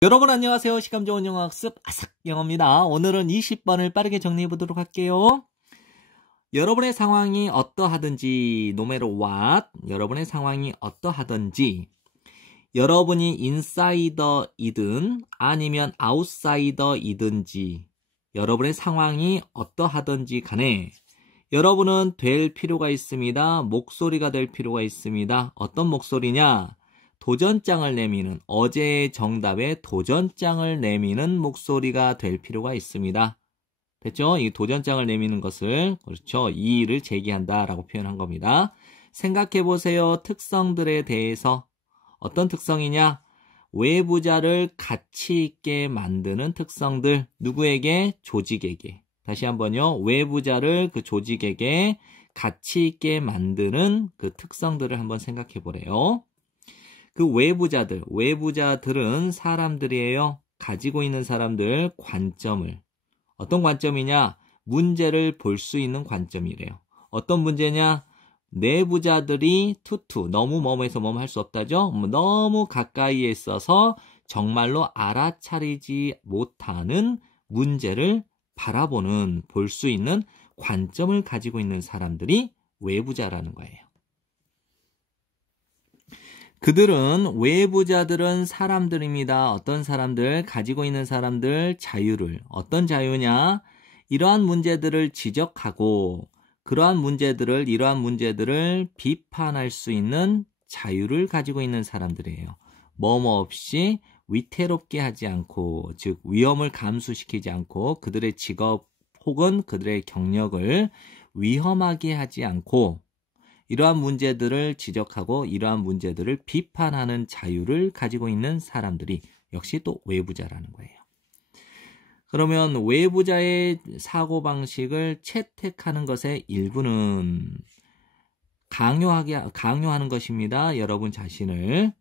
여러분 안녕하세요. 시간 좋은 영어 학습 아삭영어입니다. 오늘은 20번을 빠르게 정리해 보도록 할게요. 여러분의 상황이 어떠하든지 no matter what, 여러분의 상황이 어떠하든지 여러분이 인사이더이든 아니면 아웃사이더이든지 여러분의 상황이 어떠하든지 간에 여러분은 될 필요가 있습니다. 목소리가 될 필요가 있습니다. 어떤 목소리냐? 도전장을 내미는, 어제의 정답에 도전장을 내미는 목소리가 될 필요가 있습니다. 됐죠? 이 도전장을 내미는 것을, 그렇죠, 이의를 제기한다 라고 표현한 겁니다. 생각해 보세요. 특성들에 대해서. 어떤 특성이냐? 외부자를 가치 있게 만드는 특성들. 누구에게? 조직에게. 다시 한번요. 외부자를 그 조직에게 가치 있게 만드는 그 특성들을 한번 생각해 보래요. 그 외부자들은 사람들이에요. 가지고 있는 사람들 관점을. 어떤 관점이냐? 문제를 볼 수 있는 관점이래요. 어떤 문제냐? 내부자들이 너무 뭐뭐해서 뭐뭐 할 수 없다죠? 너무 가까이에 있어서 정말로 알아차리지 못하는 문제를 바라보는, 볼 수 있는 관점을 가지고 있는 사람들이 외부자라는 거예요. 외부자들은 사람들입니다. 어떤 사람들, 가지고 있는 사람들, 자유를. 어떤 자유냐? 이러한 문제들을 지적하고, 이러한 문제들을 비판할 수 있는 자유를 가지고 있는 사람들이에요. 뭐뭐 없이 위태롭게 하지 않고, 즉, 위험을 감수시키지 않고, 그들의 직업 혹은 그들의 경력을 위험하게 하지 않고, 이러한 문제들을 지적하고 이러한 문제들을 비판하는 자유를 가지고 있는 사람들이 역시 또 외부자라는 거예요. 그러면 외부자의 사고방식을 채택하는 것의 일부는 강요하는 것입니다. 여러분 자신을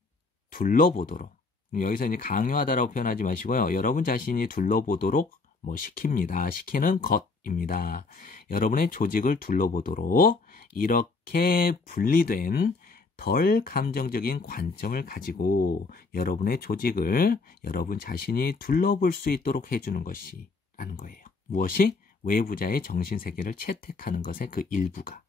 둘러보도록. 여기서 이제 강요하다라고 표현하지 마시고요. 여러분 자신이 둘러보도록 시키는 것입니다. 여러분의 조직을 둘러보도록 이렇게 분리된 덜 감정적인 관점을 가지고 여러분의 조직을 여러분 자신이 둘러볼 수 있도록 해주는 것이라는 거예요. 무엇이? 외부자의 정신세계를 채택하는 것의 그 일부가.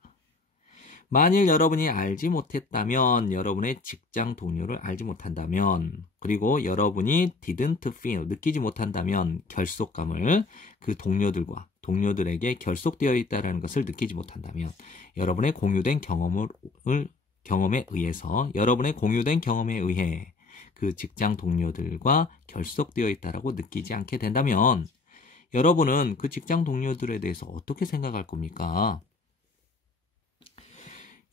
만일 여러분이 알지 못했다면, 여러분의 직장 동료를 알지 못한다면, 그리고 여러분이 didn't feel, 느끼지 못한다면 결속감을 그 동료들에게 결속되어 있다는 것을 느끼지 못한다면, 여러분의 공유된 경험에 의해 그 직장 동료들과 결속되어 있다라고 느끼지 않게 된다면, 여러분은 그 직장 동료들에 대해서 어떻게 생각할 겁니까?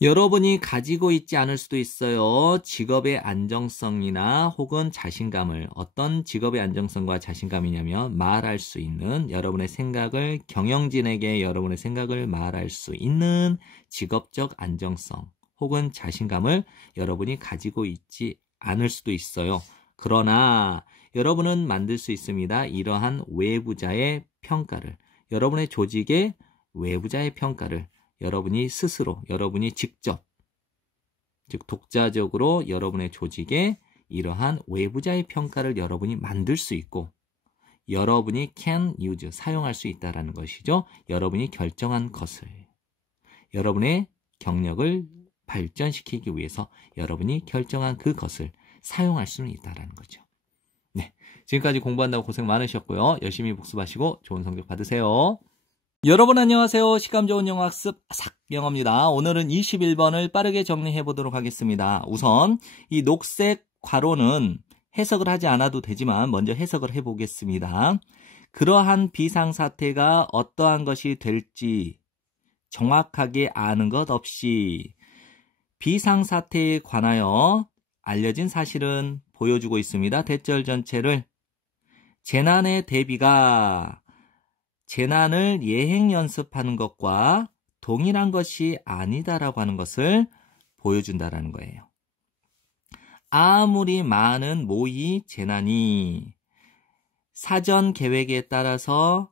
여러분이 가지고 있지 않을 수도 있어요. 직업의 안정성이나 혹은 자신감을. 어떤 직업의 안정성과 자신감이냐면 말할 수 있는, 여러분의 생각을, 경영진에게 여러분의 생각을 말할 수 있는 직업적 안정성 혹은 자신감을 여러분이 가지고 있지 않을 수도 있어요. 그러나 여러분은 만들 수 있습니다. 이러한 외부자의 평가를, 여러분의 조직의 외부자의 평가를 여러분이 스스로, 여러분이 직접, 즉 독자적으로 여러분의 조직에 이러한 외부자의 평가를 여러분이 만들 수 있고, 여러분이 can use, 사용할 수 있다는 것이죠. 여러분이 결정한 것을, 여러분의 경력을 발전시키기 위해서 여러분이 결정한 그것을 사용할 수는 있다는 거죠. 네, 지금까지 공부한다고 고생 많으셨고요. 열심히 복습하시고 좋은 성적 받으세요. 여러분 안녕하세요. 시간 좋은 영어 학습 아삭영어입니다. 오늘은 21번을 빠르게 정리해 보도록 하겠습니다. 우선 이 녹색 괄호는 해석을 하지 않아도 되지만 먼저 해석을 해 보겠습니다. 그러한 비상사태가 어떠한 것이 될지 정확하게 아는 것 없이 비상사태에 관하여 알려진 사실은 보여주고 있습니다. 대절 전체를. 재난의 대비가 재난을 예행 연습하는 것과 동일한 것이 아니다라고 하는 것을 보여준다라는 거예요. 아무리 많은 모의 재난이 사전 계획에 따라서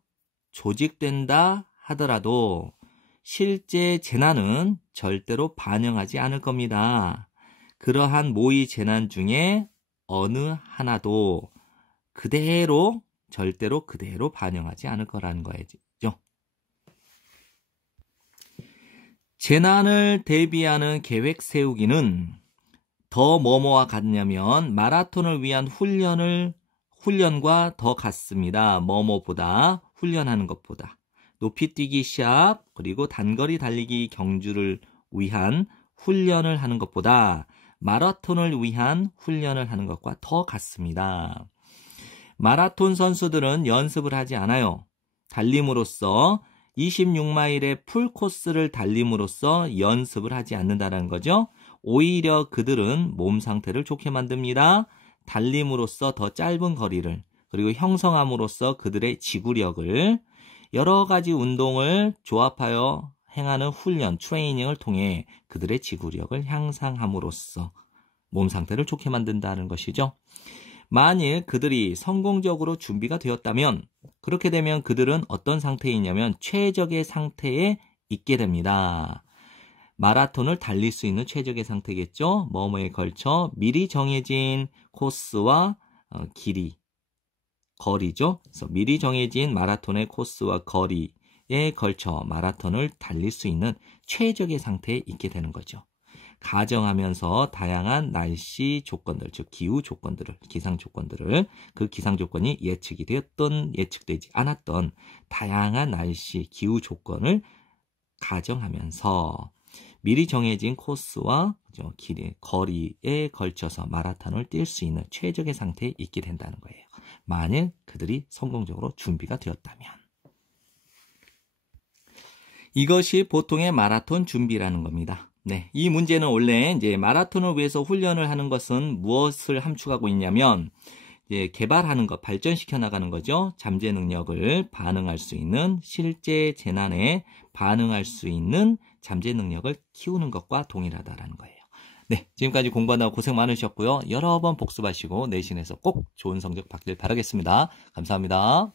조직된다 하더라도 실제 재난은 절대로 반영하지 않을 겁니다. 그러한 모의 재난 중에 어느 하나도 그대로 절대로 그대로 반영하지 않을 거라는 거죠. 재난을 대비하는 계획 세우기는 더 뭐뭐와 같냐면 마라톤을 위한 훈련과 더 같습니다. 뭐뭐보다 훈련하는 것보다 높이뛰기 시합 그리고 단거리 달리기 경주를 위한 훈련을 하는 것보다 마라톤을 위한 훈련을 하는 것과 더 같습니다. 마라톤 선수들은 연습을 하지 않아요. 달림으로써 26마일의 풀코스를 달림으로써 연습을 하지 않는다는 거죠. 오히려 그들은 몸 상태를 좋게 만듭니다. 달림으로써 더 짧은 거리를 그리고 형성함으로써 그들의 지구력을 여러 가지 운동을 조합하여 행하는 훈련, 트레이닝을 통해 그들의 지구력을 향상함으로써 몸 상태를 좋게 만든다는 것이죠. 만일 그들이 성공적으로 준비가 되었다면 그렇게 되면 그들은 어떤 상태에 있냐면 최적의 상태에 있게 됩니다. 마라톤을 달릴 수 있는 최적의 상태겠죠. 뭐뭐에 걸쳐 미리 정해진 코스와 거리죠. 그래서 미리 정해진 마라톤의 코스와 거리에 걸쳐 마라톤을 달릴 수 있는 최적의 상태에 있게 되는 거죠. 가정하면서 다양한 날씨 조건들, 즉 기후 조건들을, 기상 조건들을 그 기상 조건이 예측이 되었던, 예측되지 않았던 다양한 날씨, 기후 조건을 가정하면서 미리 정해진 코스와 거리에 걸쳐서 마라톤을 뛸 수 있는 최적의 상태에 있게 된다는 거예요. 만일 그들이 성공적으로 준비가 되었다면. 이것이 보통의 마라톤 준비라는 겁니다. 네, 이 문제는 원래 이제 마라톤을 위해서 훈련을 하는 것은 무엇을 함축하고 있냐면 이제 개발하는 것, 발전시켜 나가는 거죠. 잠재 능력을 반응할 수 있는 실제 재난에 반응할 수 있는 잠재 능력을 키우는 것과 동일하다라는 거예요. 네, 지금까지 공부한다고 고생 많으셨고요. 여러 번 복습하시고 내신에서 꼭 좋은 성적 받길 바라겠습니다. 감사합니다.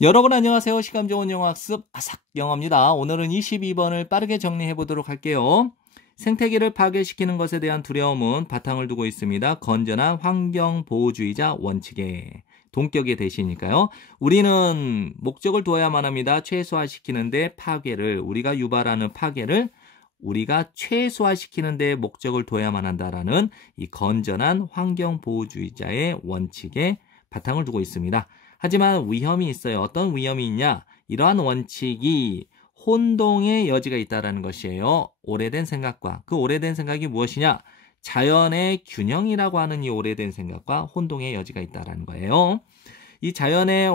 여러분 안녕하세요. 시간 좋은 영어학습 아삭영어입니다. 오늘은 22번을 빠르게 정리해 보도록 할게요. 생태계를 파괴시키는 것에 대한 두려움은 바탕을 두고 있습니다. 건전한 환경보호주의자 원칙에 동격의 대시니까요. 우리는 목적을 두어야만 합니다. 최소화시키는데 파괴를 우리가 유발하는 파괴를 우리가 최소화시키는 데 목적을 둬야만 한다라는 이 건전한 환경보호주의자의 원칙에 바탕을 두고 있습니다. 하지만 위험이 있어요. 어떤 위험이 있냐? 이러한 원칙이 혼동의 여지가 있다는 것이에요. 오래된 생각과 그 오래된 생각이 무엇이냐? 자연의 균형이라고 하는 이 오래된 생각과 혼동의 여지가 있다는 거예요. 이 자연의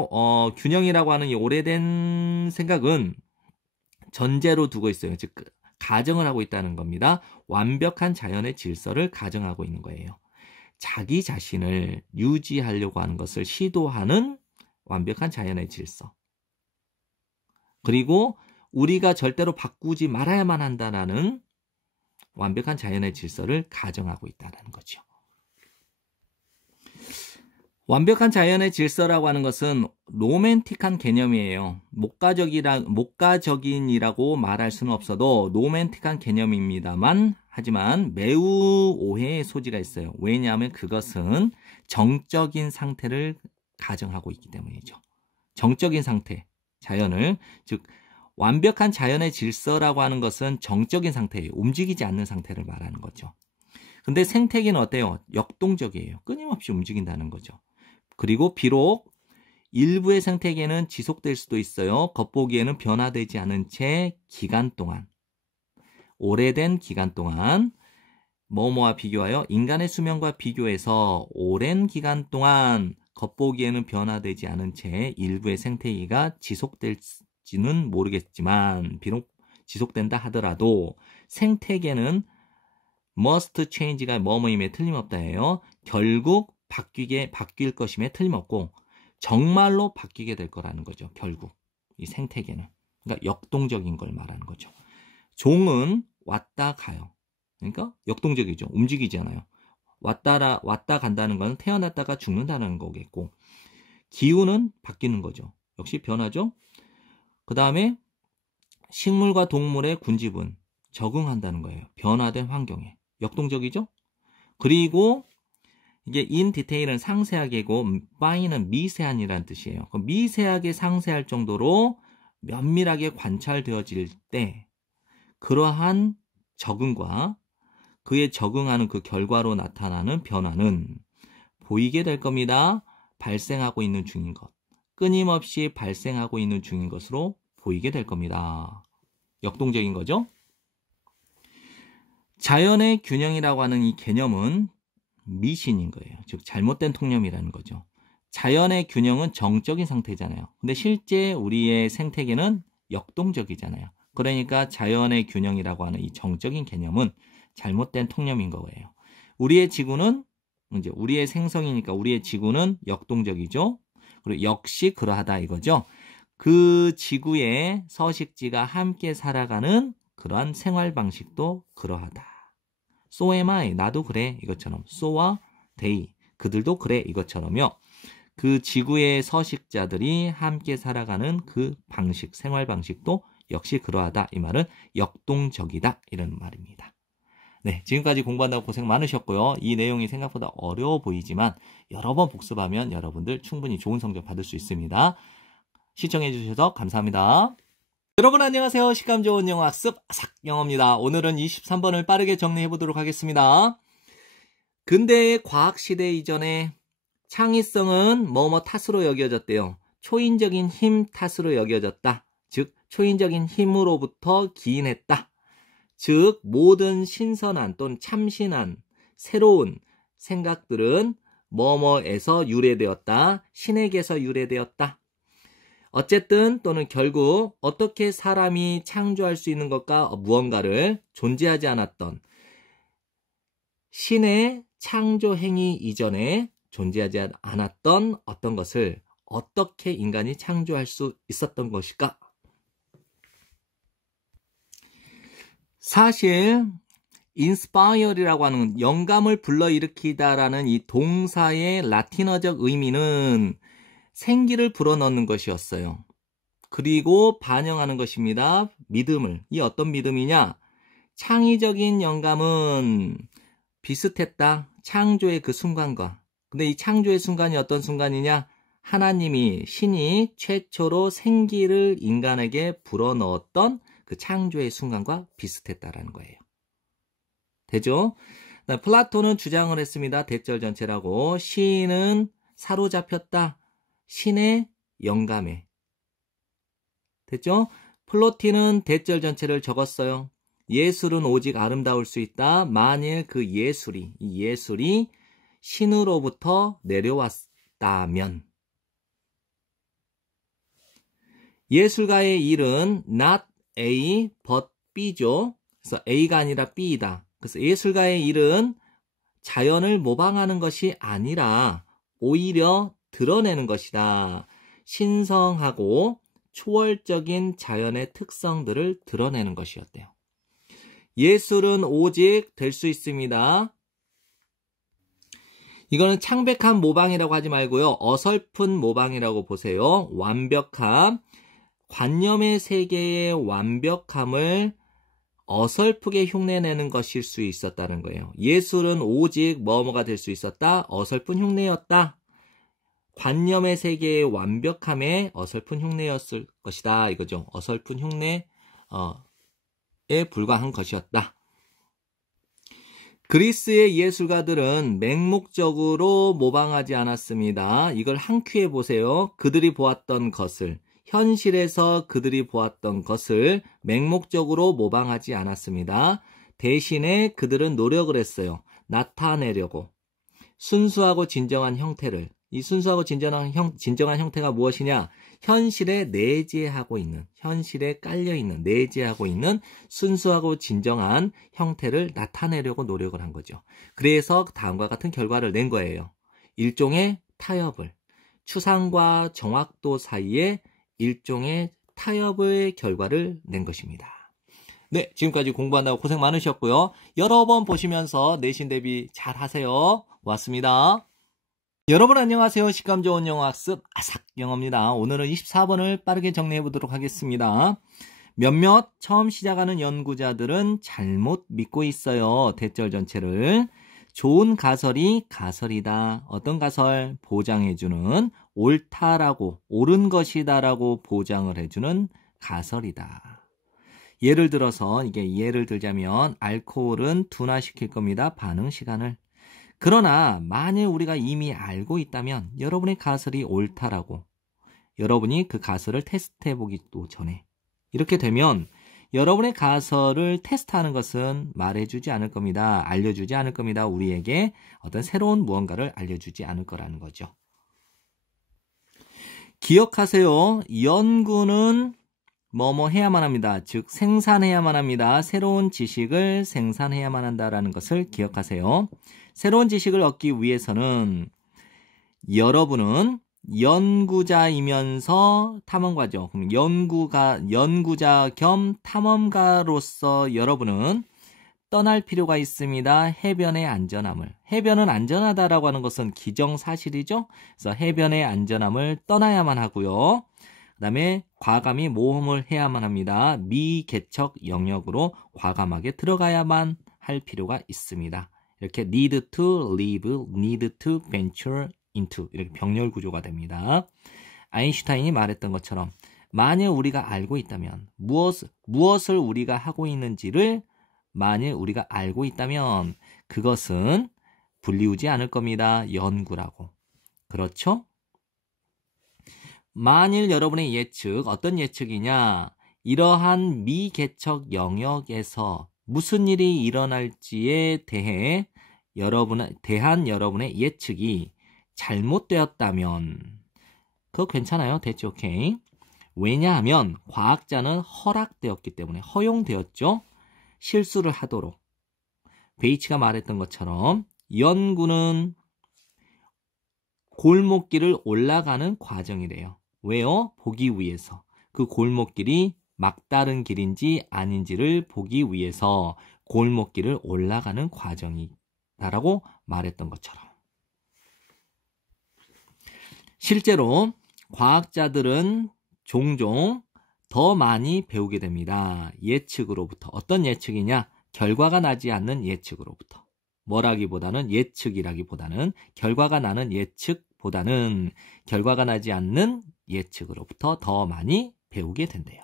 균형이라고 하는 이 오래된 생각은 전제로 두고 있어요. 즉 가정을 하고 있다는 겁니다. 완벽한 자연의 질서를 가정하고 있는 거예요. 자기 자신을 유지하려고 하는 것을 시도하는 완벽한 자연의 질서. 그리고 우리가 절대로 바꾸지 말아야만 한다는 완벽한 자연의 질서를 가정하고 있다는 거죠. 완벽한 자연의 질서라고 하는 것은 로맨틱한 개념이에요. 목가적인이라고 말할 수는 없어도 로맨틱한 개념입니다만 하지만 매우 오해의 소지가 있어요. 왜냐하면 그것은 정적인 상태를 가정하고 있기 때문이죠. 정적인 상태, 자연을 즉 완벽한 자연의 질서라고 하는 것은 정적인 상태예요. 움직이지 않는 상태를 말하는 거죠. 근데 생태계는 어때요? 역동적이에요. 끊임없이 움직인다는 거죠. 그리고 비록 일부의 생태계는 지속될 수도 있어요. 겉보기에는 변화되지 않은 채 기간 동안, 오래된 기간 동안 뭐뭐와 비교하여 인간의 수명과 비교해서 오랜 기간 동안 겉보기에는 변화되지 않은 채 일부의 생태계가 지속될지는 모르겠지만 비록 지속된다 하더라도 생태계는 must change가 뭐뭐임에 틀림없다예요. 결국 바뀔 것임에 틀림없고 정말로 바뀌게 될 거라는 거죠. 결국 이 생태계는 그러니까 역동적인 걸 말하는 거죠. 종은 왔다 가요. 그러니까 역동적이죠. 움직이잖아요. 왔다 간다는 건 태어났다가 죽는다는 거겠고 기후는 바뀌는 거죠. 역시 변하죠. 그 다음에 식물과 동물의 군집은 적응한다는 거예요. 변화된 환경에. 역동적이죠. 그리고 이게 in detail은 상세하게고 fine은 미세한이라는 뜻이에요. 미세하게 상세할 정도로 면밀하게 관찰되어질 때 그러한 적응과 그에 적응하는 그 결과로 나타나는 변화는 보이게 될 겁니다. 발생하고 있는 중인 것. 끊임없이 발생하고 있는 중인 것으로 보이게 될 겁니다. 역동적인 거죠? 자연의 균형이라고 하는 이 개념은 미신인 거예요. 즉 잘못된 통념이라는 거죠. 자연의 균형은 정적인 상태잖아요. 근데 실제 우리의 생태계는 역동적이잖아요. 그러니까 자연의 균형이라고 하는 이 정적인 개념은 잘못된 통념인 거예요. 우리의 지구는 이제 우리의 생성이니까 우리의 지구는 역동적이죠. 그리고 역시 그러하다 이거죠. 그 지구의 서식지가 함께 살아가는 그러한 생활 방식도 그러하다. So am I, 나도 그래 이것처럼. So와 they, 그들도 그래 이것처럼요. 그 지구의 서식자들이 함께 살아가는 그 방식, 생활 방식도 역시 그러하다. 이 말은 역동적이다 이런 말입니다. 네, 지금까지 공부한다고 고생 많으셨고요. 이 내용이 생각보다 어려워 보이지만 여러 번 복습하면 여러분들 충분히 좋은 성적 받을 수 있습니다. 시청해 주셔서 감사합니다. 여러분 안녕하세요. 식감 좋은 영어 학습 아삭영어입니다. 오늘은 23번을 빠르게 정리해 보도록 하겠습니다. 근대의 과학시대 이전에 창의성은 뭐뭐 탓으로 여겨졌대요. 초인적인 힘 탓으로 여겨졌다. 즉 초인적인 힘으로부터 기인했다. 즉 모든 신선한 또는 참신한 새로운 생각들은 뭐뭐에서 유래되었다. 신에게서 유래되었다. 어쨌든 또는 결국 어떻게 사람이 창조할 수 있는 것과 무언가를 존재하지 않았던 신의 창조 행위 이전에 존재하지 않았던 어떤 것을 어떻게 인간이 창조할 수 있었던 것일까? 사실 inspire이라고 하는 영감을 불러일으키다라는 이 동사의 라틴어적 의미는 생기를 불어넣는 것이었어요. 그리고 반영하는 것입니다. 믿음을. 이 어떤 믿음이냐? 창의적인 영감은 비슷했다. 창조의 그 순간과. 근데 이 창조의 순간이 어떤 순간이냐? 하나님이, 신이 최초로 생기를 인간에게 불어넣었던 그 창조의 순간과 비슷했다라는 거예요. 되죠? 플라톤은 주장을 했습니다. 대절 전체라고. 시인은 사로잡혔다. 신의 영감에. 됐죠? 플로틴은 대절 전체를 적었어요. 예술은 오직 아름다울 수 있다. 만일 그 예술이 신으로부터 내려왔다면. 예술가의 일은 not A but B죠. 그래서 A가 아니라 B이다. 그래서 예술가의 일은 자연을 모방하는 것이 아니라 오히려 드러내는 것이다. 신성하고 초월적인 자연의 특성들을 드러내는 것이었대요. 예술은 오직 될 수 있습니다. 이거는 창백한 모방이라고 하지 말고요. 어설픈 모방이라고 보세요. 완벽함, 관념의 세계의 완벽함을 어설프게 흉내내는 것일 수 있었다는 거예요. 예술은 오직 뭐뭐가 될 수 있었다. 어설픈 흉내였다. 관념의 세계의 완벽함에 어설픈 흉내였을 것이다. 이거죠. 어설픈 흉내에 불과한 것이었다. 그리스의 예술가들은 맹목적으로 모방하지 않았습니다. 이걸 한 큐에 보세요. 그들이 보았던 것을, 현실에서 그들이 보았던 것을 맹목적으로 모방하지 않았습니다. 대신에 그들은 노력을 했어요. 나타내려고. 순수하고 진정한 형태를. 이 순수하고 진정한 형태가 무엇이냐? 현실에 내재하고 있는, 현실에 깔려있는, 내재하고 있는 순수하고 진정한 형태를 나타내려고 노력을 한 거죠. 그래서 다음과 같은 결과를 낸 거예요. 일종의 타협을, 추상과 정확도 사이에 일종의 타협의 결과를 낸 것입니다. 네, 지금까지 공부한다고 고생 많으셨고요. 여러 번 보시면서 내신 대비 잘 하세요. 고맙습니다. 여러분 안녕하세요. 식감 좋은 영어 학습 아삭영어입니다. 오늘은 24번을 빠르게 정리해 보도록 하겠습니다. 몇몇 처음 시작하는 연구자들은 잘못 믿고 있어요. 대절 전체를. 좋은 가설이 가설이다. 어떤 가설? 보장해주는, 옳다라고, 옳은 것이다라고 보장을 해주는 가설이다. 예를 들어서, 이게 예를 들자면, 알코올은 둔화시킬 겁니다. 반응 시간을. 그러나, 만일 우리가 이미 알고 있다면, 여러분의 가설이 옳다라고, 여러분이 그 가설을 테스트해보기도 전에, 이렇게 되면, 여러분의 가설을 테스트하는 것은 말해주지 않을 겁니다. 알려주지 않을 겁니다. 우리에게 어떤 새로운 무언가를 알려주지 않을 거라는 거죠. 기억하세요. 연구는 뭐뭐 해야만 합니다. 즉 생산해야만 합니다. 새로운 지식을 생산해야만 한다라는 것을 기억하세요. 새로운 지식을 얻기 위해서는 여러분은 연구자이면서 탐험가죠. 그럼 연구자 겸 탐험가로서 여러분은 떠날 필요가 있습니다. 해변의 안전함을. 해변은 안전하다라고 하는 것은 기정사실이죠. 그래서 해변의 안전함을 떠나야만 하고요. 그 다음에 과감히 모험을 해야만 합니다. 미개척 영역으로 과감하게 들어가야만 할 필요가 있습니다. 이렇게 need to live, need to venture into 이렇게 병렬 구조가 됩니다. 아인슈타인이 말했던 것처럼 만일 우리가 알고 있다면 무엇을 우리가 하고 있는지를 만일 우리가 알고 있다면 그것은 불리우지 않을 겁니다. 연구라고. 그렇죠? 만일 여러분의 예측, 어떤 예측이냐? 이러한 미개척 영역에서 무슨 일이 일어날지에 대한 여러분의 예측이 잘못되었다면 그거 괜찮아요. 됐죠? 오케이. 왜냐하면 과학자는 허락되었기 때문에 허용되었죠. 실수를 하도록. 베이츠가 말했던 것처럼 연구는 골목길을 올라가는 과정이래요. 왜요? 보기 위해서. 그 골목길이 막다른 길인지 아닌지를 보기 위해서 골목길을 올라가는 과정이다라고 말했던 것처럼. 실제로 과학자들은 종종 더 많이 배우게 됩니다. 예측으로부터. 어떤 예측이냐? 결과가 나지 않는 예측으로부터. 뭐라기보다는 예측이라기보다는 결과가 나는 예측보다는 결과가 나지 않는 예측으로부터 더 많이 배우게 된대요.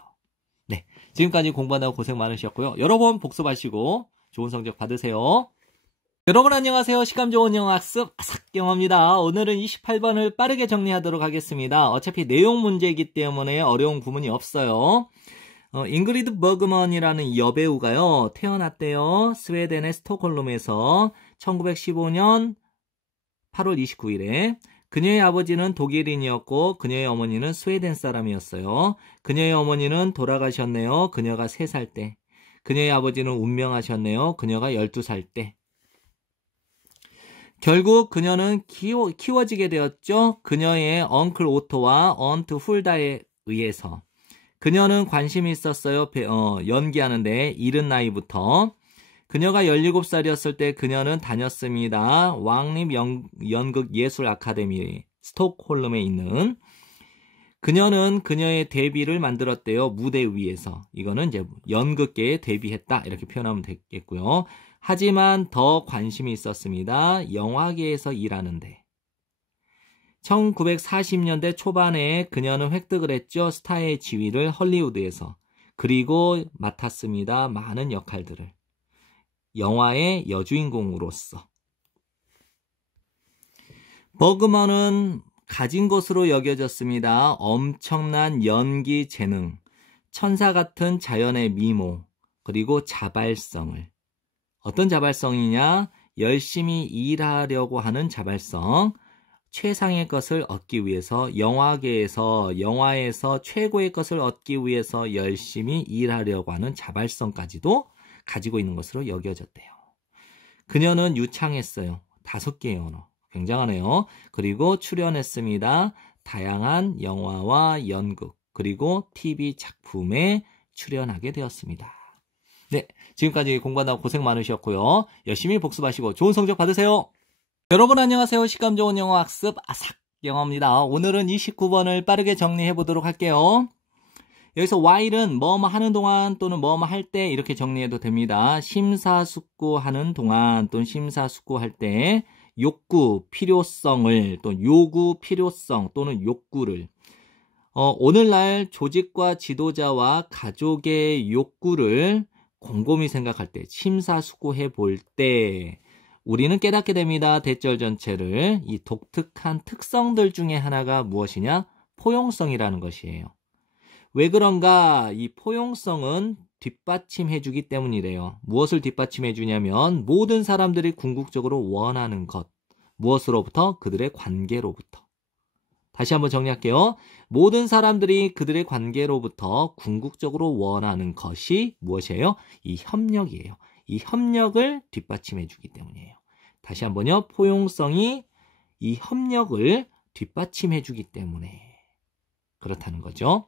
네, 지금까지 공부한다고 고생 많으셨고요. 여러분 복습하시고 좋은 성적 받으세요. 여러분 안녕하세요. 시간 좋은 영어학습 아삭영어입니다. 오늘은 28번을 빠르게 정리하도록 하겠습니다. 어차피 내용 문제이기 때문에 어려운 구문이 없어요. 잉그리드 버그먼이라는 여배우가요. 태어났대요. 스웨덴의 스톡홀름에서 1915년 8월 29일에 그녀의 아버지는 독일인이었고 그녀의 어머니는 스웨덴 사람이었어요. 그녀의 어머니는 돌아가셨네요. 그녀가 3살 때. 그녀의 아버지는 운명하셨네요. 그녀가 12살 때. 결국 그녀는 키워지게 되었죠. 그녀의 엉클 오토와 언트 훌다에 의해서. 그녀는 관심이 있었어요. 연기하는데 이른 나이부터. 그녀가 17살이었을 때 그녀는 다녔습니다. 왕립 연극 예술 아카데미 스톡홀름에 있는. 그녀는 그녀의 데뷔를 만들었대요. 무대 위에서. 이거는 이제 연극계에 데뷔했다. 이렇게 표현하면 되겠고요. 하지만 더 관심이 있었습니다. 영화계에서 일하는데. 1940년대 초반에 그녀는 획득을 했죠. 스타의 지위를 헐리우드에서. 그리고 맡았습니다. 많은 역할들을. 영화의 여주인공으로서. 버그먼은 가진 것으로 여겨졌습니다. 엄청난 연기 재능, 천사 같은 자연의 미모, 그리고 자발성을. 어떤 자발성이냐? 열심히 일하려고 하는 자발성. 최상의 것을 얻기 위해서 영화에서 최고의 것을 얻기 위해서 열심히 일하려고 하는 자발성까지도 가지고 있는 것으로 여겨졌대요. 그녀는 유창했어요. 5개의 언어. 굉장하네요. 그리고 출연했습니다. 다양한 영화와 연극, 그리고 TV 작품에 출연하게 되었습니다. 네, 지금까지 공부한다고 고생 많으셨고요. 열심히 복습하시고 좋은 성적 받으세요. 여러분 안녕하세요. 시감 좋은 영어 학습 아삭영어입니다. 오늘은 29번을 빠르게 정리해 보도록 할게요. 여기서 while은 뭐뭐 하는 동안 또는 뭐뭐 할 때 이렇게 정리해도 됩니다. 심사숙고하는 동안 또는 심사숙고할 때 욕구, 필요성을 또는 요구, 필요성 또는 욕구를 오늘날 조직과 지도자와 가족의 욕구를 곰곰이 생각할 때, 심사숙고해 볼 때 우리는 깨닫게 됩니다. 대절 전체를. 이 독특한 특성들 중에 하나가 무엇이냐? 포용성이라는 것이에요. 왜 그런가? 이 포용성은 뒷받침해 주기 때문이래요. 무엇을 뒷받침해 주냐면 모든 사람들이 궁극적으로 원하는 것. 무엇으로부터? 그들의 관계로부터. 다시 한번 정리할게요. 모든 사람들이 그들의 관계로부터 궁극적으로 원하는 것이 무엇이에요? 이 협력이에요. 이 협력을 뒷받침해 주기 때문이에요. 다시 한번요. 포용성이 이 협력을 뒷받침해 주기 때문에 그렇다는 거죠.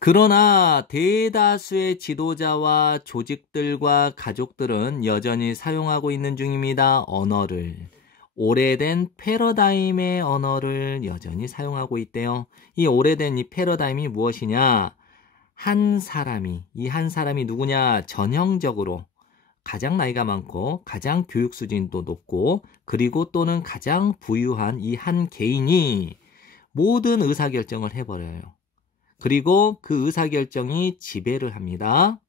그러나 대다수의 지도자와 조직들과 가족들은 여전히 사용하고 있는 중입니다. 언어를. 오래된 패러다임의 언어를 여전히 사용하고 있대요. 이 오래된 이 패러다임이 무엇이냐? 한 사람이 누구냐? 전형적으로 가장 나이가 많고 가장 교육 수준도 높고 그리고 또는 가장 부유한 이 한 개인이 모든 의사결정을 해버려요. 그리고 그 의사결정이 지배를 합니다.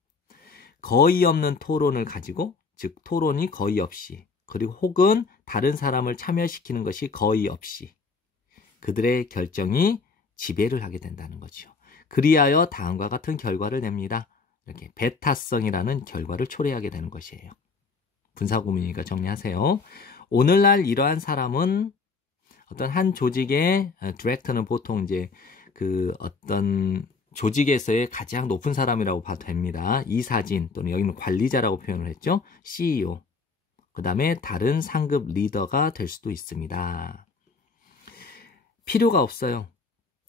거의 없는 토론을 가지고, 즉 토론이 거의 없이, 그리고 혹은 다른 사람을 참여시키는 것이 거의 없이 그들의 결정이 지배를 하게 된다는 거죠. 그리하여 다음과 같은 결과를 냅니다. 이렇게 배타성이라는 결과를 초래하게 되는 것이에요. 분사구문이니까 정리하세요. 오늘날 이러한 사람은 어떤 한 조직의 디렉터는 보통 이제 그 어떤 조직에서의 가장 높은 사람이라고 봐도 됩니다. 이사진 또는 여기는 관리자라고 표현을 했죠. CEO. 그 다음에 다른 상급 리더가 될 수도 있습니다. 필요가 없어요.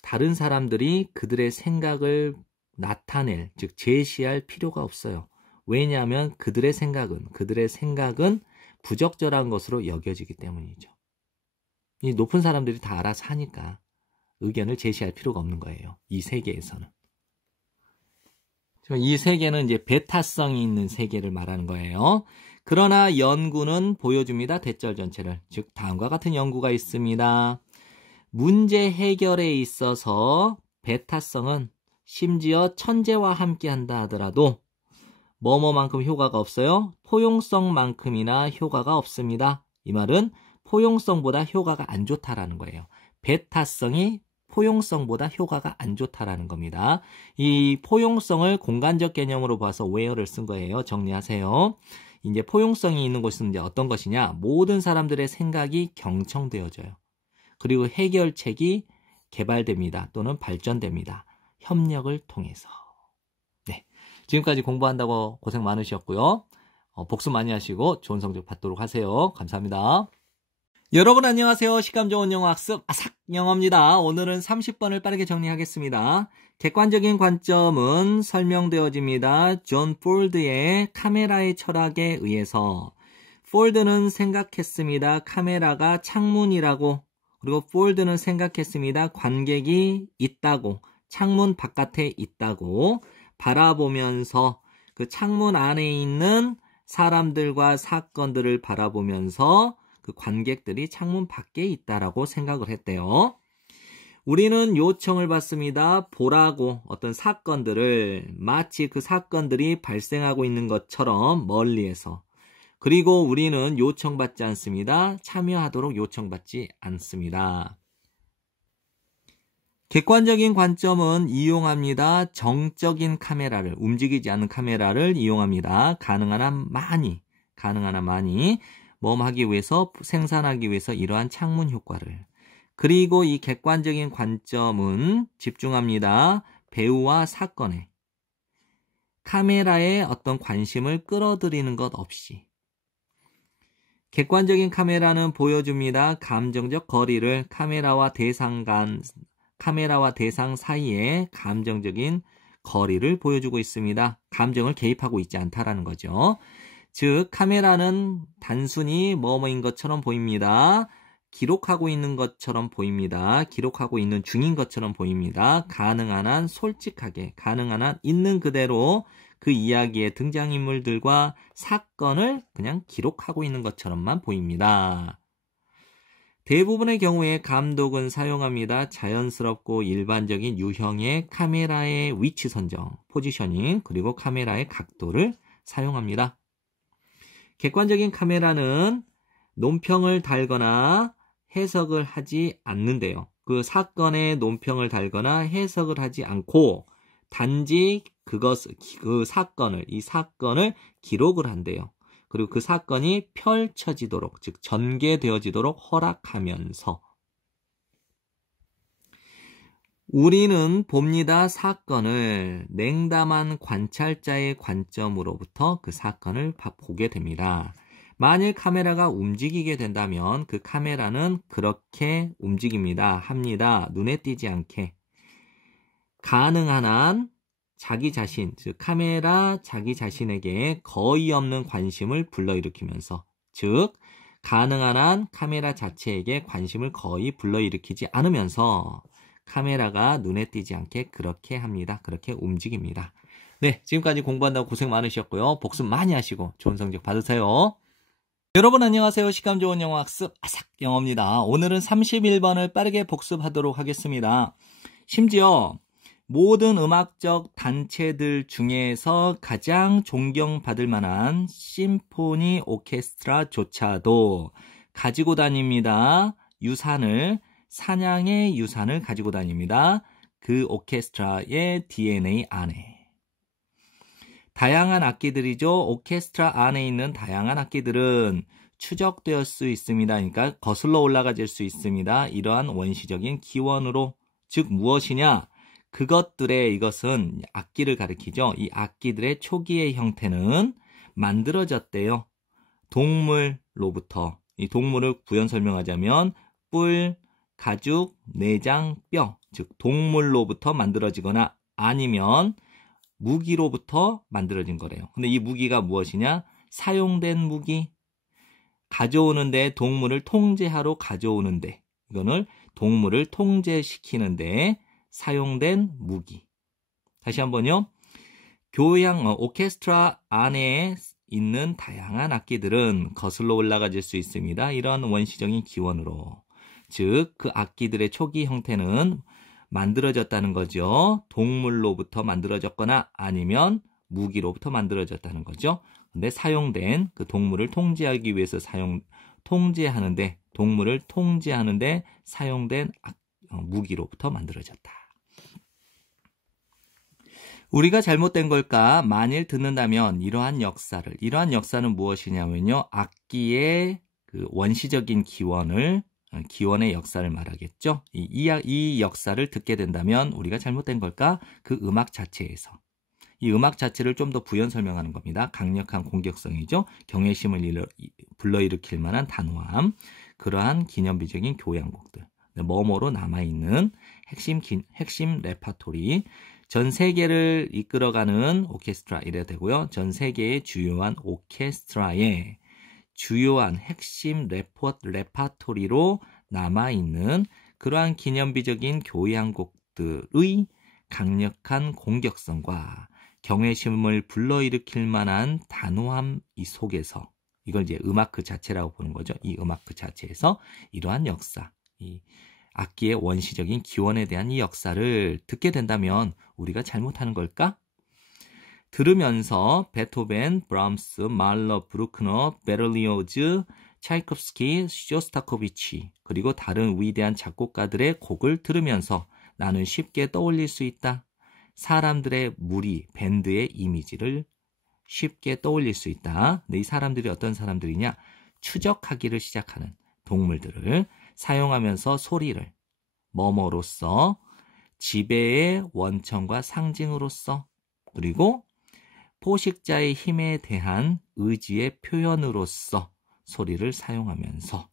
다른 사람들이 그들의 생각을 나타낼, 즉 제시할 필요가 없어요. 왜냐하면 그들의 생각은 부적절한 것으로 여겨지기 때문이죠. 이 높은 사람들이 다 알아서 하니까 의견을 제시할 필요가 없는 거예요. 이 세계에서는. 이 세계는 이제 배타성이 있는 세계를 말하는 거예요. 그러나 연구는 보여줍니다. 대절 전체를. 즉 다음과 같은 연구가 있습니다. 문제 해결에 있어서 배타성은 심지어 천재와 함께한다 하더라도 뭐뭐만큼 효과가 없어요? 포용성만큼이나 효과가 없습니다. 이 말은 포용성보다 효과가 안 좋다라는 거예요. 배타성이 포용성보다 효과가 안 좋다라는 겁니다. 이 포용성을 공간적 개념으로 봐서 where를 쓴 거예요. 정리하세요. 이제 포용성이 있는 곳은 이제 어떤 것이냐? 모든 사람들의 생각이 경청되어져요. 그리고 해결책이 개발됩니다. 또는 발전됩니다. 협력을 통해서. 네, 지금까지 공부한다고 고생 많으셨고요. 복습 많이 하시고 좋은 성적 받도록 하세요. 감사합니다. 여러분 안녕하세요. 식감 좋은 영어 학습 아삭영어입니다. 오늘은 30번을 빠르게 정리하겠습니다. 객관적인 관점은 설명되어집니다. 존 폴드의 카메라의 철학에 의해서. 폴드는 생각했습니다. 카메라가 창문이라고. 그리고 폴드는 생각했습니다. 관객이 있다고. 창문 바깥에 있다고. 바라보면서 그 창문 안에 있는 사람들과 사건들을 바라보면서 그 관객들이 창문 밖에 있다라고 생각을 했대요. 우리는 요청을 받습니다. 보라고 어떤 사건들을 마치 그 사건들이 발생하고 있는 것처럼 멀리에서. 그리고 우리는 요청받지 않습니다. 참여하도록 요청받지 않습니다. 객관적인 관점은 이용합니다. 정적인 카메라를, 움직이지 않는 카메라를 이용합니다. 가능한 한 많이 하기 위해서, 생산하기 위해서 이러한 창문 효과를. 그리고 이 객관적인 관점은 집중합니다. 배우와 사건에. 카메라에 어떤 관심을 끌어들이는 것 없이. 객관적인 카메라는 보여줍니다. 감정적 거리를 카메라와 대상 사이에 감정적인 거리를 보여주고 있습니다. 감정을 개입하고 있지 않다라는 거죠. 즉 카메라는 단순히 뭐뭐인 것처럼 보입니다. 기록하고 있는 것처럼 보입니다. 기록하고 있는 중인 것처럼 보입니다. 가능한 한 솔직하게, 가능한 한 있는 그대로 그 이야기의 등장인물들과 사건을 그냥 기록하고 있는 것처럼만 보입니다. 대부분의 경우에 감독은 사용합니다. 자연스럽고 일반적인 유형의 카메라의 위치 선정, 포지셔닝, 그리고 카메라의 각도를 사용합니다. 객관적인 카메라는 논평을 달거나 해석을 하지 않는데요. 그 사건에 논평을 달거나 해석을 하지 않고 단지 이 사건을 기록을 한대요. 그리고 그 사건이 펼쳐지도록, 즉 전개되어지도록 허락하면서 우리는 봅니다. 사건을 냉담한 관찰자의 관점으로부터 그 사건을 보게 됩니다. 만일 카메라가 움직이게 된다면 그 카메라는 그렇게 합니다. 눈에 띄지 않게. 가능한 한 자기 자신, 즉 카메라 자기 자신에게 거의 없는 관심을 불러일으키면서, 즉 가능한 한 카메라 자체에게 관심을 거의 불러일으키지 않으면서 카메라가 눈에 띄지 않게 그렇게 합니다. 그렇게 움직입니다. 네, 지금까지 공부한다고 고생 많으셨고요. 복습 많이 하시고 좋은 성적 받으세요. 여러분 안녕하세요. 식감 좋은 영어 학습 아삭 영어입니다. 오늘은 31번을 빠르게 복습하도록 하겠습니다. 심지어 모든 음악적 단체들 중에서 가장 존경받을 만한 심포니 오케스트라조차도 가지고 다닙니다. 사냥의 유산을 가지고 다닙니다. 그 오케스트라의 DNA 안에. 다양한 악기들이죠. 오케스트라 안에 있는 다양한 악기들은 추적될 수 있습니다. 그러니까 거슬러 올라가질 수 있습니다. 이러한 원시적인 기원으로, 즉 무엇이냐? 이것은 악기를 가리키죠. 이 악기들의 초기의 형태는 만들어졌대요. 동물로부터. 이 동물을 구현 설명하자면 뿔, 가죽, 내장, 뼈, 즉 동물로부터 만들어지거나 아니면 무기로부터 만들어진 거래요. 근데 이 무기가 무엇이냐? 사용된 무기. 가져오는데, 동물을 통제하러 가져오는데, 이거는 동물을 통제시키는데 사용된 무기. 다시 한번요. 오케스트라 안에 있는 다양한 악기들은 거슬러 올라가질 수 있습니다. 이런 원시적인 기원으로. 즉, 그 악기들의 초기 형태는 만들어졌다는 거죠. 동물로부터 만들어졌거나 아니면 무기로부터 만들어졌다는 거죠. 근데 사용된 그 동물을 통제하기 위해서 동물을 통제하는데 사용된 무기로부터 만들어졌다. 우리가 잘못된 걸까? 만일 듣는다면 이러한 역사는 무엇이냐면요. 악기의 그 원시적인 기원의 역사를 말하겠죠. 이 역사를 듣게 된다면 우리가 잘못된 걸까? 그 음악 자체에서. 이 음악 자체를 좀 더 부연 설명하는 겁니다. 강력한 공격성이죠. 경외심을 불러일으킬 만한 단호함. 그러한 기념비적인 교향곡들. 뭐뭐로 남아있는 핵심 레파토리. 전 세계를 이끌어가는 오케스트라 이래야 되고요. 전 세계의 주요한 오케스트라의 주요한 핵심 레파토리로 남아있는 그러한 기념비적인 교향곡들의 강력한 공격성과 경외심을 불러일으킬 만한 단호함 이 속에서, 이걸 이제 음악 그 자체라고 보는 거죠. 이 음악 그 자체에서 이러한 역사, 이 악기의 원시적인 기원에 대한 이 역사를 듣게 된다면 우리가 잘못하는 걸까? 들으면서 베토벤, 브람스, 말러, 브루크너, 베를리오즈, 차이콥스키, 쇼스타코비치 그리고 다른 위대한 작곡가들의 곡을 들으면서 나는 쉽게 떠올릴 수 있다. 사람들의 무리, 밴드의 이미지를 쉽게 떠올릴 수 있다. 근데 이 사람들이 어떤 사람들이냐? 추적하기를 시작하는 동물들을 사용하면서 소리를 뭐뭐로써, 지배의 원천과 상징으로써, 그리고 포식자의 힘에 대한 의지의 표현으로서 소리를 사용하면서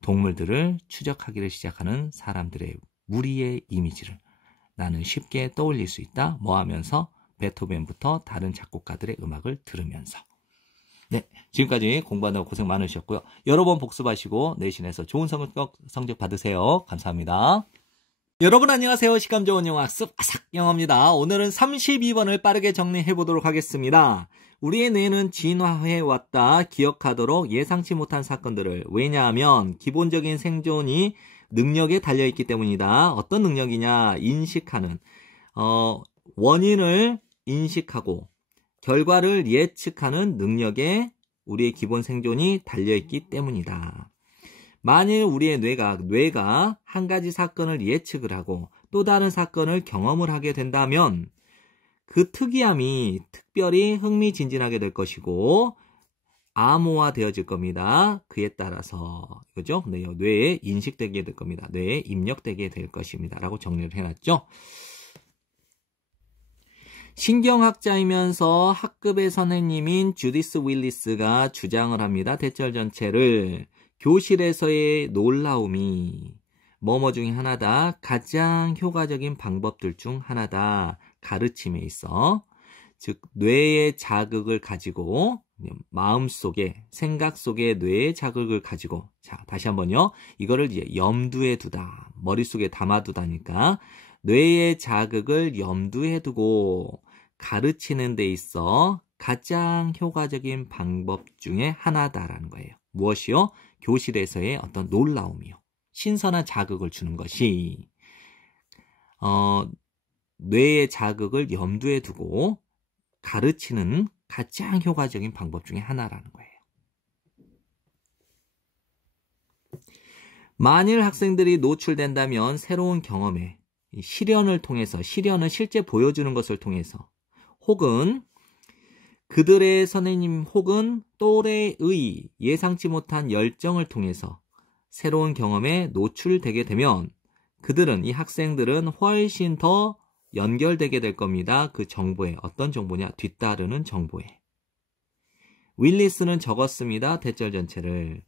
동물들을 추적하기를 시작하는 사람들의 무리의 이미지를 나는 쉽게 떠올릴 수 있다. 뭐 하면서? 베토벤부터 다른 작곡가들의 음악을 들으면서. 네, 지금까지 공부한다고 고생 많으셨고요. 여러 번 복습하시고 내신에서 좋은 성적 받으세요. 감사합니다. 여러분 안녕하세요. 시간 좋은 영어 학습 아삭 영어입니다. 오늘은 32번을 빠르게 정리해 보도록 하겠습니다. 우리의 뇌는 진화해 왔다 기억하도록 예상치 못한 사건들을, 왜냐하면 기본적인 생존이 능력에 달려있기 때문이다. 어떤 능력이냐? 인식하는, 원인을 인식하고 결과를 예측하는 능력에 우리의 기본 생존이 달려있기 때문이다. 만일 우리의 뇌가 한 가지 사건을 예측을 하고 또 다른 사건을 경험을 하게 된다면 그 특이함이 특별히 흥미진진하게 될 것이고 암호화되어질 겁니다. 그에 따라서 그죠? 뇌에 인식되게 될 겁니다. 뇌에 입력되게 될 것입니다. 라고 정리를 해놨죠. 신경학자이면서 학급의 선생님인 주디스 윌리스가 주장을 합니다. 대절 전체를 교실에서의 놀라움이 뭐뭐 중에 하나다. 가장 효과적인 방법들 중 하나다. 가르침에 있어. 즉 뇌의 자극을 가지고 마음속에 생각 속에 뇌의 자극을 가지고, 자 다시 한번요. 이거를 이제 염두에 두다. 머릿속에 담아두다니까 뇌의 자극을 염두에 두고 가르치는 데 있어 가장 효과적인 방법 중에 하나다라는 거예요. 무엇이요? 교실에서의 어떤 놀라움이요. 신선한 자극을 주는 것이 뇌의 자극을 염두에 두고 가르치는 가장 효과적인 방법 중에 하나라는 거예요. 만일 학생들이 노출된다면 새로운 경험에 실현을 통해서, 실현은 실제 보여주는 것을 통해서, 혹은 그들의 선생님 혹은 또래의 예상치 못한 열정을 통해서 새로운 경험에 노출되게 되면 그들은, 이 학생들은 훨씬 더 연결되게 될 겁니다. 그 정보에. 어떤 정보냐? 뒤따르는 정보에. 윌리스는 적었습니다. 대절 전체를.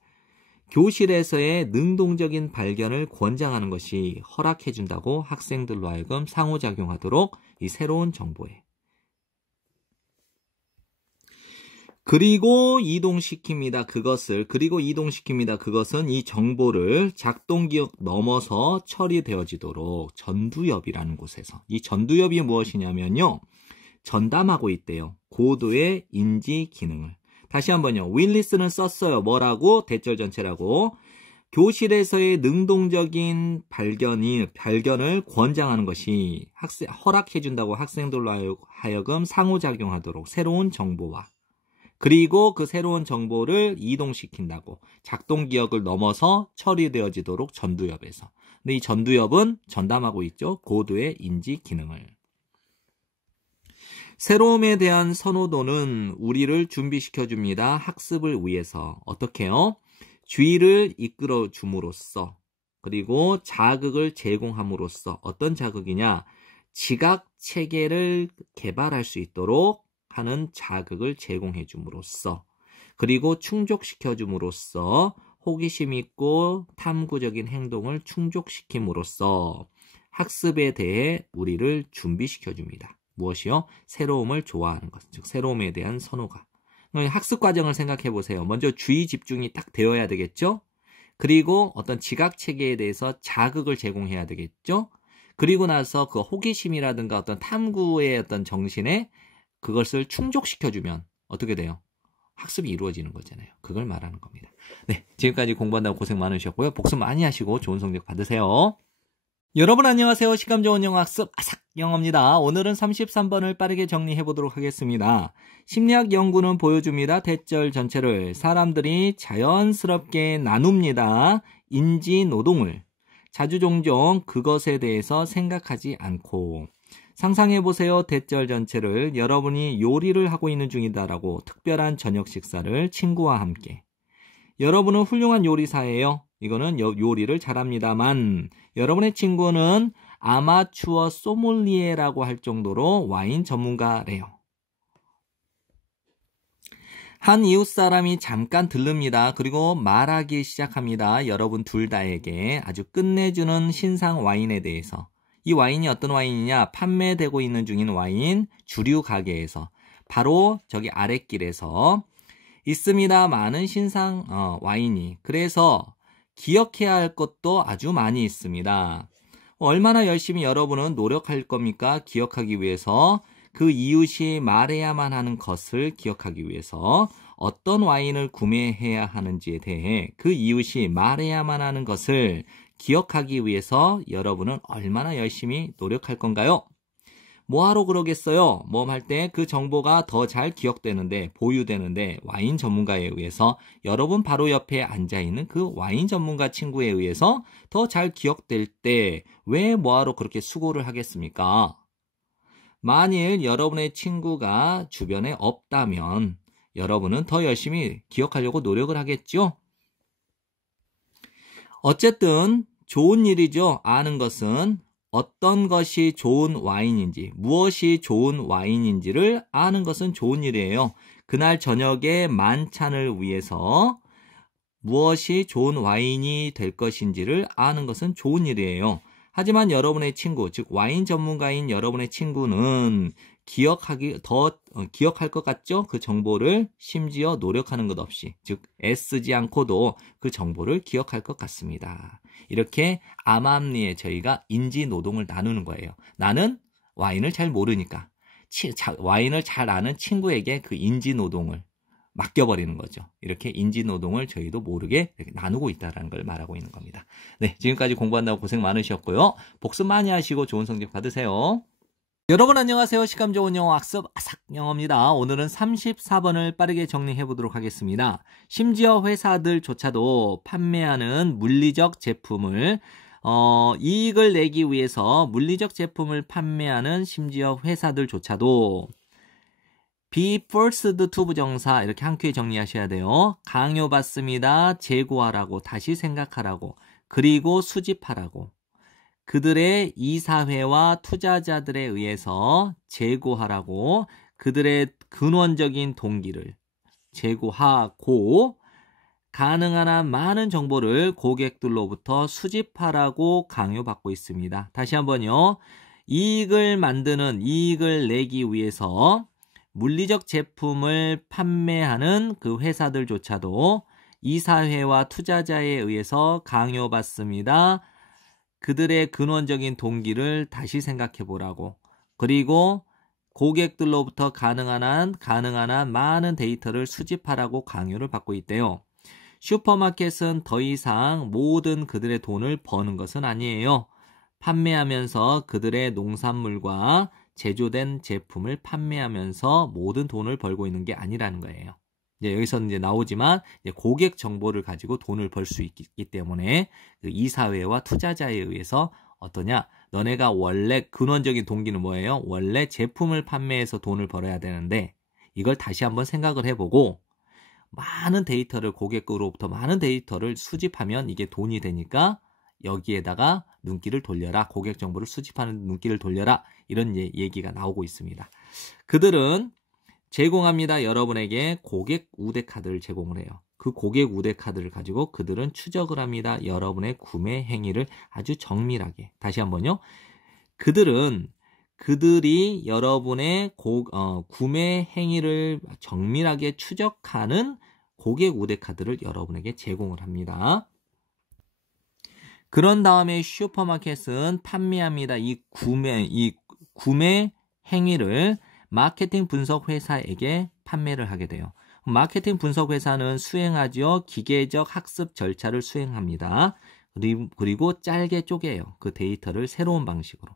교실에서의 능동적인 발견을 권장하는 것이 허락해준다고 학생들로 하여금 상호작용하도록 이 새로운 정보에. 그리고 이동시킵니다. 그것은 이 정보를 작동기억 넘어서 처리되어지도록 전두엽이라는 곳에서. 이 전두엽이 무엇이냐면요. 전담하고 있대요. 고도의 인지 기능을. 다시 한번요. 윌리스는 썼어요. 뭐라고? 대절 전체라고. 교실에서의 능동적인 발견을 권장하는 것이 허락해준다고 학생들로 하여금 상호작용하도록 새로운 정보와, 그리고 그 새로운 정보를 이동시킨다고 작동기억을 넘어서 처리되어지도록 전두엽에서. 근데 이 전두엽은 전담하고 있죠. 고도의 인지 기능을. 새로움에 대한 선호도는 우리를 준비시켜줍니다. 학습을 위해서. 어떻게요? 주의를 이끌어 줌으로써, 그리고 자극을 제공함으로써. 어떤 자극이냐? 지각 체계를 개발할 수 있도록 하는 자극을 제공해 줌으로써, 그리고 충족시켜 줌으로써, 호기심 있고 탐구적인 행동을 충족시킴으로써 학습에 대해 우리를 준비시켜 줍니다. 무엇이요? 새로움을 좋아하는 것, 즉 새로움에 대한 선호가. 학습 과정을 생각해 보세요. 먼저 주의 집중이 딱 되어야 되겠죠? 그리고 어떤 지각 체계에 대해서 자극을 제공해야 되겠죠? 그리고 나서 그 호기심이라든가 어떤 탐구의 어떤 정신에 그것을 충족시켜주면 어떻게 돼요? 학습이 이루어지는 거잖아요. 그걸 말하는 겁니다. 네, 지금까지 공부한다고 고생 많으셨고요. 복습 많이 하시고 좋은 성적 받으세요. 여러분 안녕하세요. 시간 좋은 영어 학습 아삭 영어입니다. 오늘은 33번을 빠르게 정리해 보도록 하겠습니다. 심리학 연구는 보여줍니다. 대절 전체를 사람들이 자연스럽게 나눕니다. 인지 노동을. 자주 종종 그것에 대해서 생각하지 않고. 상상해보세요. 대절 전체를 여러분이 요리를 하고 있는 중이다라고. 특별한 저녁 식사를 친구와 함께. 여러분은 훌륭한 요리사예요. 이거는 요리를 잘합니다만 여러분의 친구는 아마추어 소믈리에라고 할 정도로 와인 전문가래요. 한 이웃 사람이 잠깐 들릅니다. 그리고 말하기 시작합니다. 여러분 둘 다에게 아주 끝내주는 신상 와인에 대해서. 이 와인이 어떤 와인이냐? 판매되고 있는 중인 와인 주류 가게에서. 바로 저기 아랫길에서 있습니다. 많은 신상 와인이. 그래서 기억해야 할 것도 아주 많이 있습니다. 얼마나 열심히 여러분은 노력할 겁니까? 기억하기 위해서. 그 이웃이 말해야만 하는 것을 기억하기 위해서 어떤 와인을 구매해야 하는지에 대해 그 이웃이 말해야만 하는 것을 기억하기 위해서 여러분은 얼마나 열심히 노력할 건가요? 뭐하러 그러겠어요? 할 때 그 정보가 더 잘 기억되는데, 보유되는데 와인 전문가에 의해서 여러분 바로 옆에 앉아있는 그 와인 전문가 친구에 의해서 더 잘 기억될 때 왜 뭐하러 그렇게 수고를 하겠습니까? 만일 여러분의 친구가 주변에 없다면 여러분은 더 열심히 기억하려고 노력을 하겠죠? 어쨌든 좋은 일이죠. 아는 것은 어떤 것이 좋은 와인인지, 무엇이 좋은 와인인지를 아는 것은 좋은 일이에요. 그날 저녁에 만찬을 위해서 무엇이 좋은 와인이 될 것인지를 아는 것은 좋은 일이에요. 하지만 여러분의 친구, 즉 와인 전문가인 여러분의 친구는 기억할 것 같죠? 그 정보를 심지어 노력하는 것 없이, 즉 애쓰지 않고도 그 정보를 기억할 것 같습니다. 이렇게 암암리에 저희가 인지 노동을 나누는 거예요. 나는 와인을 잘 모르니까 와인을 잘 아는 친구에게 그 인지 노동을 맡겨버리는 거죠. 이렇게 인지노동을 저희도 모르게 이렇게 나누고 있다는 걸 말하고 있는 겁니다. 네, 지금까지 공부한다고 고생 많으셨고요. 복습 많이 하시고 좋은 성적 받으세요. 여러분 안녕하세요. 시감 좋은 영어 학습 아삭영어입니다. 오늘은 34번을 빠르게 정리해 보도록 하겠습니다. 심지어 회사들조차도 판매하는 물리적 제품을 이익을 내기 위해서 물리적 제품을 판매하는 심지어 회사들조차도 be forced to 부정사 이렇게 한 큐에 정리하셔야 돼요. 강요받습니다. 재고하라고, 다시 생각하라고, 그리고 수집하라고. 그들의 이사회와 투자자들에 의해서 재고하라고, 그들의 근원적인 동기를 재고하고, 가능한 한 많은 정보를 고객들로부터 수집하라고 강요받고 있습니다. 다시 한번요. 이익을 내기 위해서 물리적 제품을 판매하는 그 회사들조차도 이사회와 투자자에 의해서 강요받습니다. 그들의 근원적인 동기를 다시 생각해 보라고. 그리고 고객들로부터 가능한 한 많은 데이터를 수집하라고 강요를 받고 있대요. 슈퍼마켓은 더 이상 모든 그들의 돈을 버는 것은 아니에요. 판매하면서 그들의 농산물과 제조된 제품을 판매하면서 모든 돈을 벌고 있는 게 아니라는 거예요. 여기서는 이제 나오지만 고객 정보를 가지고 돈을 벌 수 있기 때문에 그 이사회와 투자자에 의해서 어떠냐? 너네가 원래 근원적인 동기는 뭐예요? 원래 제품을 판매해서 돈을 벌어야 되는데 이걸 다시 한번 생각을 해보고 많은 데이터를 고객으로부터 많은 데이터를 수집하면 이게 돈이 되니까 여기에다가 눈길을 돌려라. 고객 정보를 수집하는 눈길을 돌려라. 이런 얘기가 나오고 있습니다. 그들은 제공합니다. 여러분에게 고객 우대 카드를 제공을 해요. 그 고객 우대 카드를 가지고 그들은 추적을 합니다. 여러분의 구매 행위를 아주 정밀하게. 다시 한번요. 그들이 여러분의 구매 행위를 정밀하게 추적하는 고객 우대 카드를 여러분에게 제공을 합니다. 그런 다음에 슈퍼마켓은 판매합니다. 이 구매 행위를 마케팅 분석 회사에게 판매를 하게 돼요. 마케팅 분석 회사는 수행하죠. 기계적 학습 절차를 수행합니다. 그리고 짧게 쪼개요. 그 데이터를 새로운 방식으로.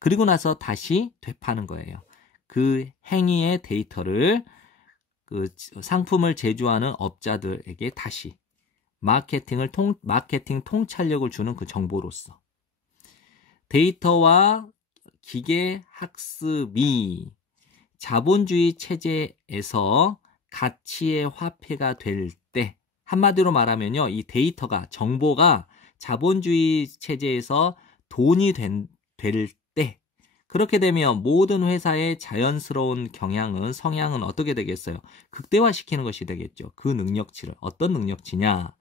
그리고 나서 다시 되파는 거예요. 그 행위의 데이터를 그 상품을 제조하는 업자들에게 다시 마케팅 통찰력을 주는 그 정보로서 데이터와 기계 학습이 자본주의 체제에서 가치의 화폐가 될 때, 한마디로 말하면요, 이 데이터가 정보가 자본주의 체제에서 돈이 될 때, 그렇게 되면 모든 회사의 자연스러운 성향은 어떻게 되겠어요? 극대화시키는 것이 되겠죠. 그 능력치를. 어떤 능력치냐?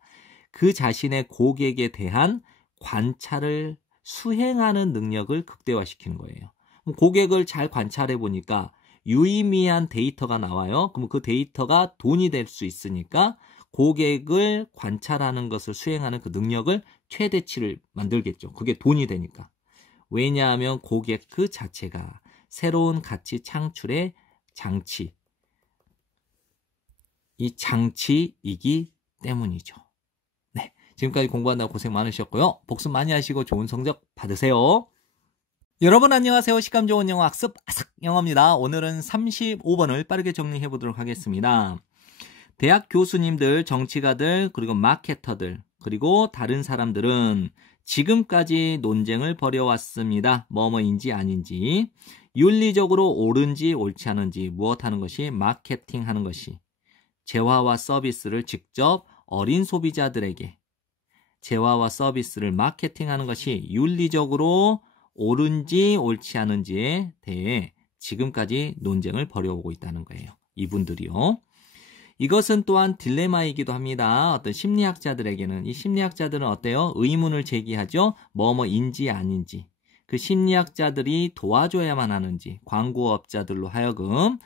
그 자신의 고객에 대한 관찰을 수행하는 능력을 극대화시키는 거예요. 고객을 잘 관찰해 보니까 유의미한 데이터가 나와요. 그럼 그 데이터가 돈이 될 수 있으니까 고객을 관찰하는 것을 수행하는 그 능력을 최대치를 만들겠죠. 그게 돈이 되니까. 왜냐하면 고객 그 자체가 새로운 가치 창출의 장치, 이 장치이기 때문이죠. 네, 지금까지 공부한다고 고생 많으셨고요. 복습 많이 하시고 좋은 성적 받으세요. 여러분 안녕하세요. 식감 좋은 영어 학습 아삭 영어입니다. 오늘은 35번을 빠르게 정리해 보도록 하겠습니다. 대학 교수님들, 정치가들, 그리고 마케터들, 그리고 다른 사람들은 지금까지 논쟁을 벌여왔습니다. 뭐뭐인지 아닌지, 윤리적으로 옳은지 옳지 않은지, 무엇하는 것이 마케팅하는 것이, 재화와 서비스를 직접 어린 소비자들에게 재화와 서비스를 마케팅하는 것이 윤리적으로 옳은지 옳지 않은지에 대해 지금까지 논쟁을 벌여오고 있다는 거예요. 이분들이요. 이것은 또한 딜레마이기도 합니다. 어떤 심리학자들에게는. 이 심리학자들은 어때요? 의문을 제기하죠. 뭐뭐인지 아닌지. 그 심리학자들이 도와줘야만 하는지 광고업자들로 하여금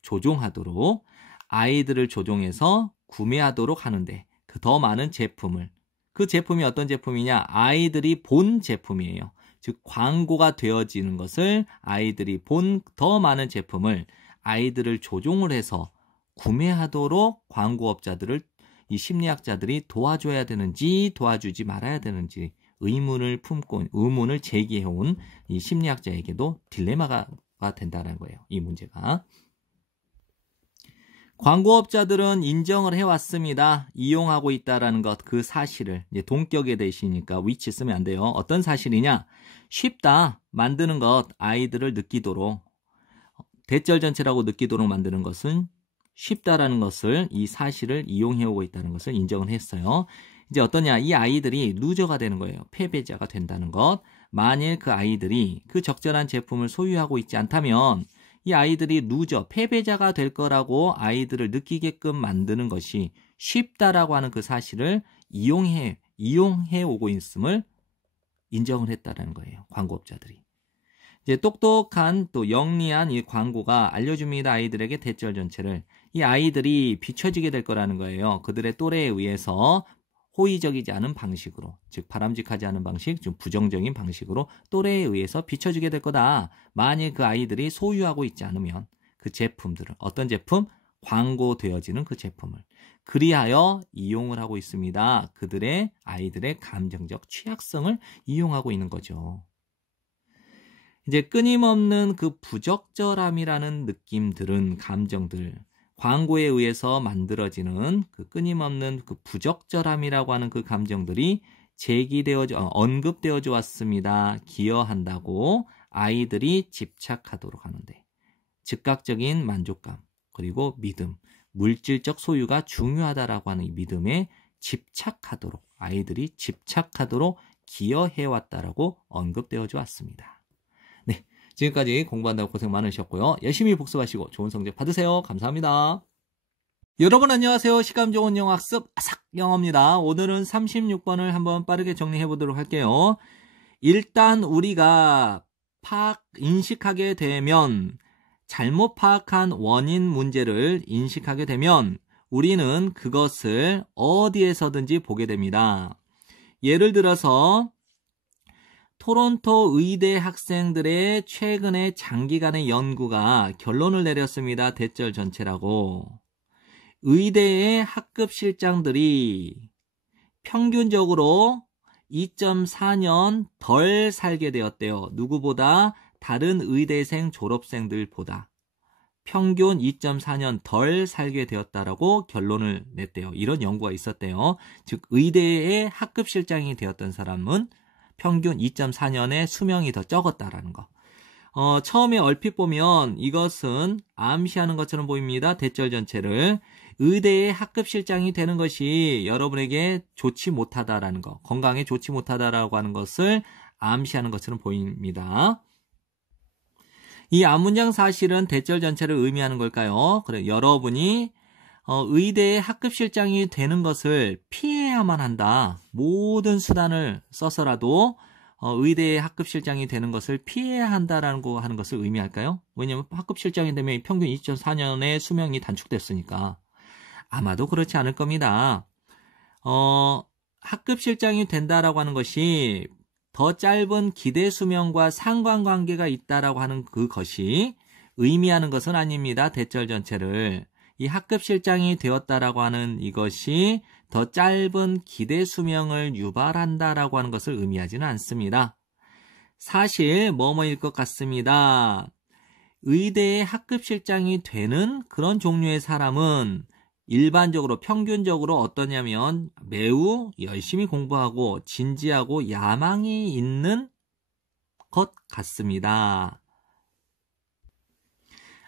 조종하도록 아이들을 조종해서 구매하도록 하는데 그 더 많은 제품을, 그 제품이 어떤 제품이냐? 아이들이 본 제품이에요. 즉 광고가 되어지는 것을 아이들이 본 더 많은 제품을 아이들을 조종을 해서 구매하도록 광고업자들을 이 심리학자들이 도와줘야 되는지 도와주지 말아야 되는지 의문을 제기해온 이 심리학자에게도 딜레마가 된다는 거예요. 이 문제가. 광고업자들은 인정을 해왔습니다. 이용하고 있다는 것, 그 사실을. 이제 동격에 대시니까 which 쓰면 안 돼요. 어떤 사실이냐? 쉽다. 만드는 것, 아이들을 느끼도록. 대절 전체라고 느끼도록 만드는 것은 쉽다라는 것을, 이 사실을 이용해오고 있다는 것을 인정을 했어요. 이제 어떠냐? 이 아이들이 루저가 되는 거예요. 패배자가 된다는 것. 만일 그 아이들이 그 적절한 제품을 소유하고 있지 않다면 이 아이들이 루저, 패배자가 될 거라고 아이들을 느끼게끔 만드는 것이 쉽다라고 하는 그 사실을 이용해 오고 있음을 인정을 했다는 거예요. 광고업자들이. 이제 똑똑한 또 영리한 이 광고가 알려줍니다. 아이들에게 대절 전체를. 이 아이들이 비춰지게 될 거라는 거예요. 그들의 또래에 의해서 호의적이지 않은 방식으로, 즉 바람직하지 않은 방식, 좀 부정적인 방식으로 또래에 의해서 비춰지게 될 거다. 만일 그 아이들이 소유하고 있지 않으면 그 제품들을, 어떤 제품? 광고되어지는 그 제품을. 그리하여 이용을 하고 있습니다. 아이들의 감정적 취약성을 이용하고 있는 거죠. 이제 끊임없는 그 부적절함이라는 느낌들은, 감정들, 광고에 의해서 만들어지는 그 끊임없는 그 부적절함이라고 하는 그 감정들이 언급되어져 왔습니다. 기여한다고 아이들이 집착하도록 하는데, 즉각적인 만족감, 그리고 믿음, 물질적 소유가 중요하다라고 하는 이 믿음에 아이들이 집착하도록 기여해왔다라고 언급되어져 왔습니다. 네. 지금까지 공부한다고 고생 많으셨고요. 열심히 복습하시고 좋은 성적 받으세요. 감사합니다. 여러분 안녕하세요. 식감 좋은 영어 학습 아삭 영어입니다. 오늘은 36번을 한번 빠르게 정리해 보도록 할게요. 일단 우리가 인식하게 되면, 잘못 파악한 원인 문제를 인식하게 되면 우리는 그것을 어디에서든지 보게 됩니다. 예를 들어서 토론토 의대 학생들의 최근의 장기간의 연구가 결론을 내렸습니다. 대절 전체라고. 의대의 학급 실장들이 평균적으로 2.4년 덜 살게 되었대요. 누구보다? 다른 의대생 졸업생들보다 평균 2.4년 덜 살게 되었다라고 결론을 냈대요. 이런 연구가 있었대요. 즉 의대의 학급 실장이 되었던 사람은 평균 2.4년의 수명이 더 적었다라는 거. 처음에 얼핏 보면 이것은 암시하는 것처럼 보입니다. 대절 전체를. 의대의 학급 실장이 되는 것이 여러분에게 좋지 못하다라는 거, 건강에 좋지 못하다라고 하는 것을 암시하는 것처럼 보입니다. 이 앞문장 사실은 대절 전체를 의미하는 걸까요? 그래, 여러분이 의대의 학급 실장이 되는 것을 피해야만 한다. 모든 수단을 써서라도 의대에 학급실장이 되는 것을 피해야 한다라고 하는 것을 의미할까요? 왜냐하면 학급실장이 되면 평균 2004년에 수명이 단축됐으니까. 아마도 그렇지 않을 겁니다. 학급실장이 된다라고 하는 것이 더 짧은 기대 수명과 상관관계가 있다라고 하는 그것이 의미하는 것은 아닙니다. 대절 전체를. 이 학급실장이 되었다라고 하는 이것이 더 짧은 기대 수명을 유발한다라고 하는 것을 의미하지는 않습니다. 사실 뭐뭐일 것 같습니다. 의대의 학급실장이 되는 그런 종류의 사람은 일반적으로 평균적으로 어떠냐면 매우 열심히 공부하고 진지하고 야망이 있는 것 같습니다.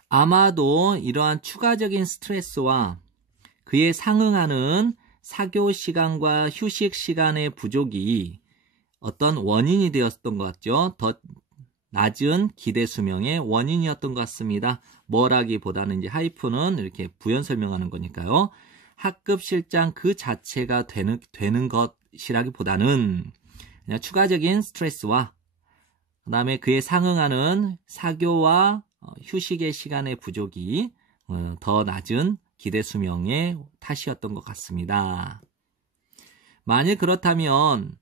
아마도 이러한 추가적인 스트레스와 그에 상응하는 사교 시간과 휴식 시간의 부족이 어떤 원인이 되었던 것 같죠. 더 낮은 기대 수명의 원인이었던 것 같습니다. 뭐라기보다는 이제 하이픈은 이렇게 부연 설명하는 거니까요. 학급실장 그 자체가 되는 것이라기보다는 그냥 추가적인 스트레스와 그 다음에 그에 상응하는 사교와 휴식의 시간의 부족이 더 낮은 기대 수명의 탓이었던 것 같습니다. 만일 그렇다면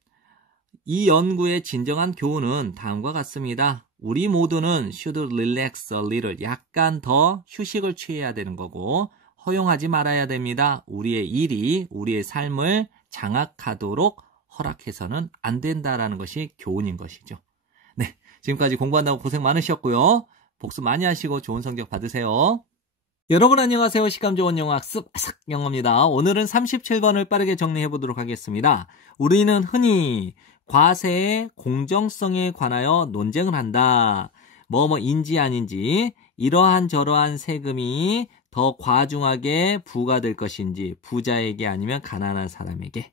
이 연구의 진정한 교훈은 다음과 같습니다. 우리 모두는 should relax a little, 약간 더 휴식을 취해야 되는 거고 허용하지 말아야 됩니다. 우리의 일이 우리의 삶을 장악하도록 허락해서는 안 된다라는 것이 교훈인 것이죠. 네, 지금까지 공부한다고 고생 많으셨고요. 복습 많이 하시고 좋은 성적 받으세요. 여러분 안녕하세요. 시감 좋은 영어 학습 영어입니다. 오늘은 37번을 빠르게 정리해 보도록 하겠습니다. 우리는 흔히 과세의 공정성에 관하여 논쟁을 한다. 뭐뭐인지 아닌지, 이러한 저러한 세금이 더 과중하게 부과될 것인지, 부자에게 아니면 가난한 사람에게.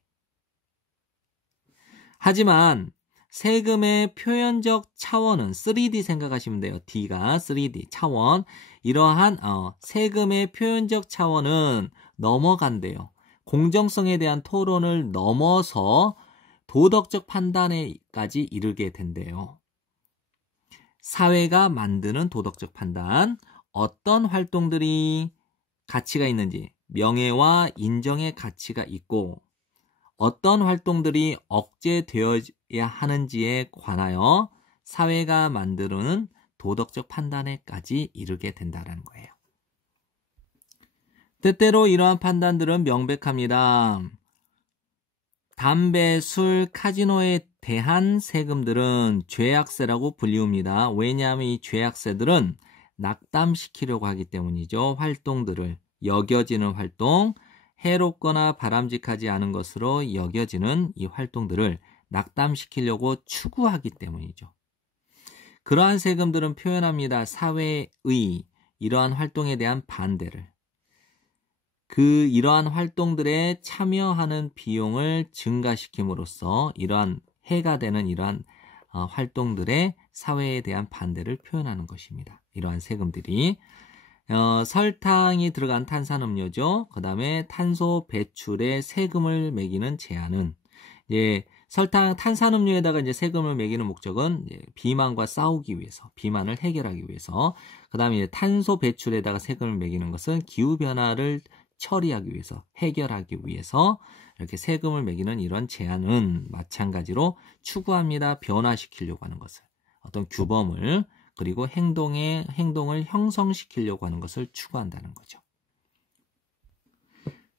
하지만 세금의 표현적 차원은 3D 생각하시면 돼요. D가 3D 차원. 이러한 세금의 표현적 차원은 넘어간대요. 공정성에 대한 토론을 넘어서 도덕적 판단에까지 이르게 된대요. 사회가 만드는 도덕적 판단, 어떤 활동들이 가치가 있는지, 명예와 인정의 가치가 있고 어떤 활동들이 억제되어야 하는지에 관하여 사회가 만드는 도덕적 판단에까지 이르게 된다는 거예요. 때때로 이러한 판단들은 명백합니다. 담배, 술, 카지노에 대한 세금들은 죄악세라고 불리웁니다. 왜냐하면 이 죄악세들은 낙담시키려고 하기 때문이죠. 활동들을, 여겨지는 활동, 해롭거나 바람직하지 않은 것으로 여겨지는 이 활동들을 낙담시키려고 추구하기 때문이죠. 그러한 세금들은 표현합니다. 사회의 이러한 활동에 대한 반대를. 이러한 활동들에 참여하는 비용을 증가시킴으로써 이러한 해가 되는 이러한 활동들의 사회에 대한 반대를 표현하는 것입니다. 이러한 세금들이. 설탕이 들어간 탄산음료죠. 그 다음에 탄소 배출에 세금을 매기는 제한은 탄산음료에다가 이제 세금을 매기는 목적은 비만과 싸우기 위해서, 비만을 해결하기 위해서. 그 다음에 탄소 배출에다가 세금을 매기는 것은 기후 변화를 처리하기 위해서, 해결하기 위해서 이렇게 세금을 매기는 이런 제한은 마찬가지로 추구합니다. 변화시키려고 하는 것을, 어떤 규범을, 그리고 행동을 형성시키려고 하는 것을 추구한다는 거죠.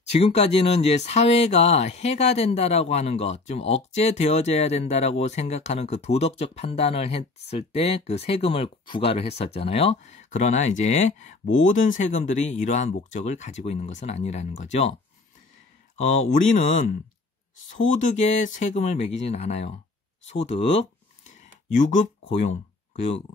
지금까지는 이제 사회가 해가 된다라고 하는 것, 좀 억제되어져야 된다라고 생각하는 그 도덕적 판단을 했을 때 그 세금을 부과를 했었잖아요. 그러나 이제 모든 세금들이 이러한 목적을 가지고 있는 것은 아니라는 거죠. 우리는 소득에 세금을 매기진 않아요. 소득, 유급 고용.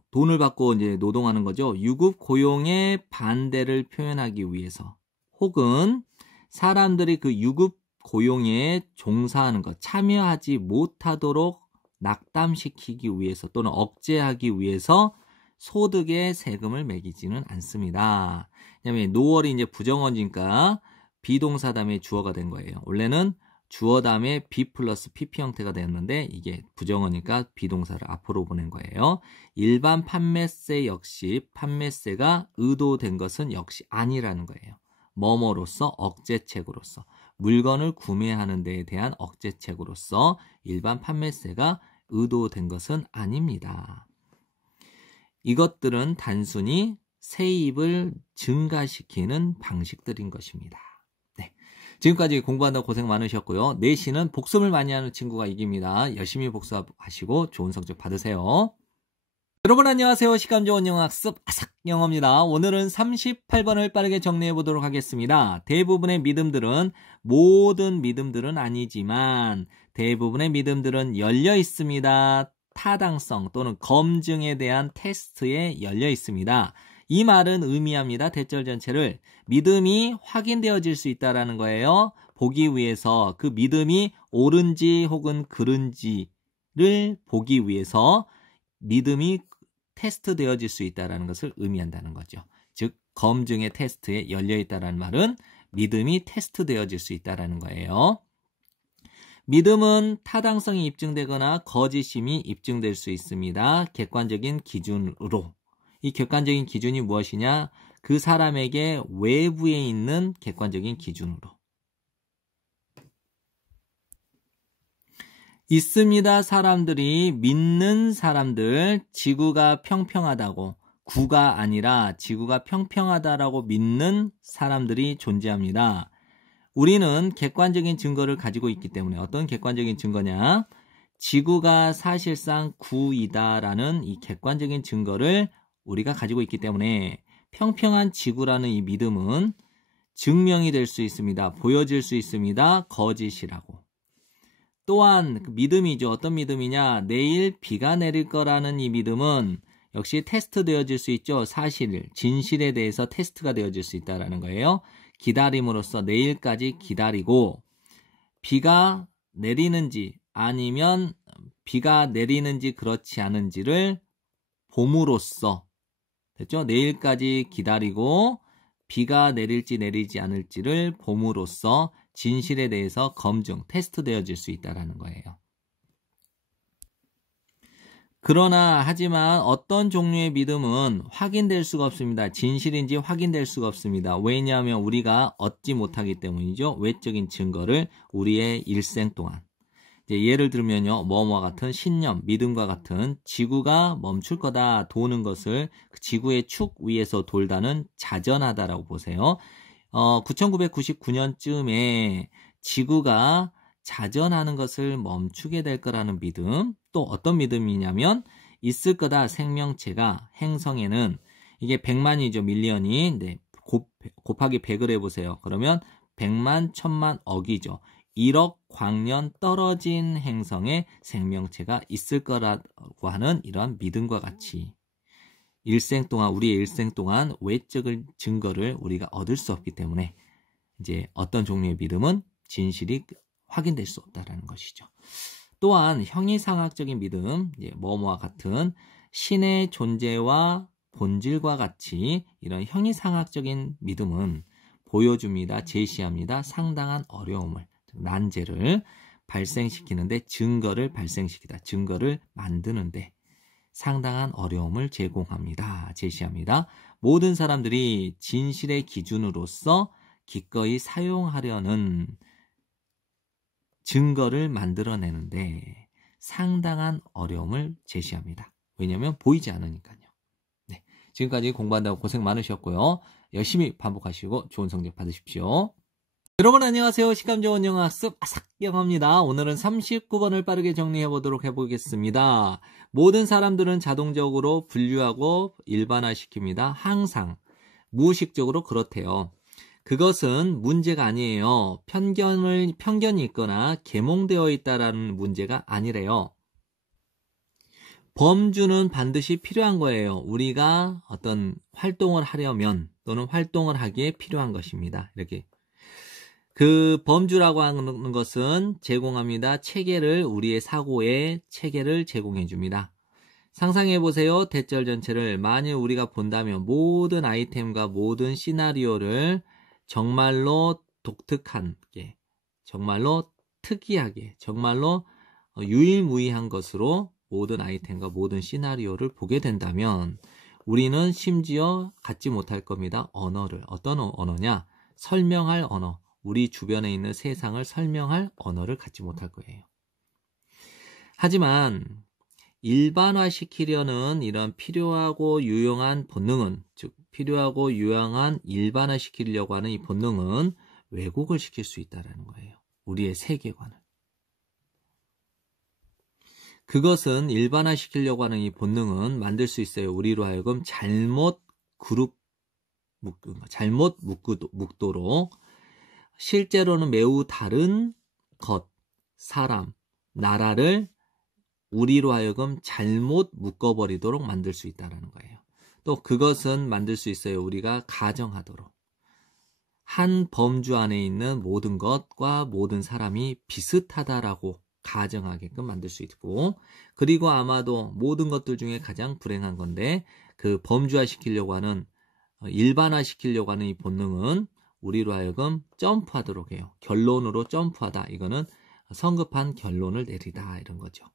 돈을 받고 이제 노동하는 거죠. 유급 고용의 반대를 표현하기 위해서, 혹은 사람들이 그 유급 고용에 종사하는 것, 참여하지 못하도록 낙담시키기 위해서 또는 억제하기 위해서 소득에 세금을 매기지는 않습니다. 왜냐하면 노월이 이제 부정어니까 비동사 다음에 주어가 된 거예요. 원래는 주어 다음에 be 플러스 pp 형태가 되었는데 이게 부정어니까 비동사를 앞으로 보낸 거예요. 일반 판매세 역시 판매세가 의도된 것은 역시 아니라는 거예요. 뭐뭐로서 억제책으로서 물건을 구매하는 데에 대한 억제책으로서 일반 판매세가 의도된 것은 아닙니다. 이것들은 단순히 세입을 증가시키는 방식들인 것입니다. 네. 지금까지 공부한다고 고생 많으셨고요. 내신은 복습을 많이 하는 친구가 이깁니다. 열심히 복습하시고 좋은 성적 받으세요. 여러분 안녕하세요. 시간 좋은 영어학습 아삭영어입니다. 오늘은 38번을 빠르게 정리해 보도록 하겠습니다. 대부분의 믿음들은 모든 믿음들은 아니지만 대부분의 믿음들은 열려 있습니다. 타당성 또는 검증에 대한 테스트에 열려 있습니다. 이 말은 의미합니다. 대절 전체를 믿음이 확인되어질 수 있다는 거예요. 보기 위해서 그 믿음이 옳은지 혹은 그른지를 보기 위해서 믿음이 테스트 되어질 수 있다는 것을 의미한다는 거죠. 즉 검증의 테스트에 열려 있다는 말은 믿음이 테스트 되어질 수 있다는 거예요. 믿음은 타당성이 입증되거나 거짓임이 입증될 수 있습니다. 객관적인 기준으로. 이 객관적인 기준이 무엇이냐? 그 사람에게 외부에 있는 객관적인 기준으로. 있습니다. 사람들이 믿는 사람들, 지구가 평평하다고, 구가 아니라 지구가 평평하다라고 믿는 사람들이 존재합니다. 우리는 객관적인 증거를 가지고 있기 때문에 어떤 객관적인 증거냐? 지구가 사실상 구이다라는 이 객관적인 증거를 우리가 가지고 있기 때문에 평평한 지구라는 이 믿음은 증명이 될 수 있습니다. 보여질 수 있습니다. 거짓이라고. 또한 그 믿음이죠. 어떤 믿음이냐? 내일 비가 내릴 거라는 이 믿음은 역시 테스트 되어질 수 있죠. 사실, 진실에 대해서 테스트가 되어질 수 있다는 거예요. 기다림으로써 내일까지 기다리고 비가 내리는지 아니면 비가 내리는지 그렇지 않은지를 봄으로써 됐죠? 내일까지 기다리고 비가 내릴지 내리지 않을지를 봄으로써 진실에 대해서 검증, 테스트 되어질 수 있다는 거예요. 그러나 하지만 어떤 종류의 믿음은 확인될 수가 없습니다. 진실인지 확인될 수가 없습니다. 왜냐하면 우리가 얻지 못하기 때문이죠. 외적인 증거를 우리의 일생 동안. 이제 예를 들면요. 뭐뭐와 같은 신념, 믿음과 같은 지구가 멈출 거다, 도는 것을 지구의 축 위에서 돌다는 자전하다라고 보세요. 9999년쯤에 지구가 자전하는 것을 멈추게 될 거라는 믿음, 또 어떤 믿음이냐면 있을 거다 생명체가 행성에는 이게 100만이죠. 밀리언이. 네, 곱하기 100을 해보세요. 그러면 100만, 1000만, 억이죠. 1억 광년 떨어진 행성에 생명체가 있을 거라고 하는 이러한 믿음과 같이 일생 동안 우리의 일생 동안 외적인 증거를 우리가 얻을 수 없기 때문에 이제 어떤 종류의 믿음은 진실이 확인될 수 없다라는 것이죠. 또한 형이상학적인 믿음, 뭐뭐와 같은 신의 존재와 본질과 같이 이런 형이상학적인 믿음은 보여줍니다. 제시합니다. 상당한 어려움을, 난제를 발생시키는데 증거를 발생시키다. 증거를 만드는데 상당한 어려움을 제공합니다. 제시합니다. 모든 사람들이 진실의 기준으로서 기꺼이 사용하려는 증거를 만들어내는데 상당한 어려움을 제시합니다. 왜냐하면 보이지 않으니까요. 네, 지금까지 공부한다고 고생 많으셨고요. 열심히 반복하시고 좋은 성적 받으십시오. 여러분 안녕하세요. 시간 좋은 영어학습 아삭영어입니다. 오늘은 39번을 빠르게 정리해 보도록 해보겠습니다. 모든 사람들은 자동적으로 분류하고 일반화시킵니다. 항상 무의식적으로 그렇대요. 그것은 문제가 아니에요. 편견이 있거나 계몽되어 있다라는 문제가 아니래요. 범주는 반드시 필요한 거예요. 우리가 어떤 활동을 하려면 또는 활동을 하기에 필요한 것입니다. 이렇게 그 범주라고 하는 것은 제공합니다. 체계를 우리의 사고에 체계를 제공해 줍니다. 상상해 보세요. 대절 전체를 만일 우리가 본다면 모든 아이템과 모든 시나리오를 정말로 독특한 게 정말로 특이하게 정말로 유일무이한 것으로 모든 아이템과 모든 시나리오를 보게 된다면 우리는 심지어 갖지 못할 겁니다. 언어를. 어떤 언어냐? 설명할 언어. 우리 주변에 있는 세상을 설명할 언어를 갖지 못할 거예요. 하지만 일반화시키려는 이런 필요하고 유용한 본능은, 즉 필요하고 유용한 일반화시키려고 하는 이 본능은 왜곡을 시킬 수 있다는 거예요. 우리의 세계관을. 그것은 일반화시키려고 하는 이 본능은 만들 수 있어요. 우리로 하여금 잘못 묶도록 실제로는 매우 다른 것, 사람, 나라를 우리로 하여금 잘못 묶어버리도록 만들 수 있다는 거예요. 또 그것은 만들 수 있어요. 우리가 가정하도록. 한 범주 안에 있는 모든 것과 모든 사람이 비슷하다라고 가정하게끔 만들 수 있고, 그리고 아마도 모든 것들 중에 가장 불행한 건데 그 범주화시키려고 하는, 일반화시키려고 하는 이 본능은 우리로 하여금 점프하도록 해요. 결론으로 점프하다. 이거는 성급한 결론을 내리다 이런 거죠.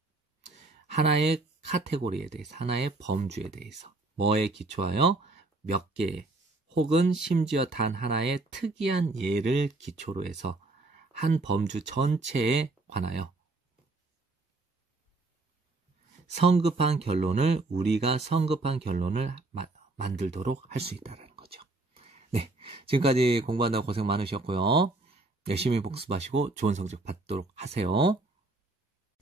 하나의 카테고리에 대해서, 하나의 범주에 대해서 뭐에 기초하여 몇 개의 혹은 심지어 단 하나의 특이한 예를 기초로 해서 한 범주 전체에 관하여 성급한 결론을, 우리가 성급한 결론을 만들도록 할 수 있다는 거죠. 네, 지금까지 공부한다고 고생 많으셨고요. 열심히 복습하시고 좋은 성적 받도록 하세요.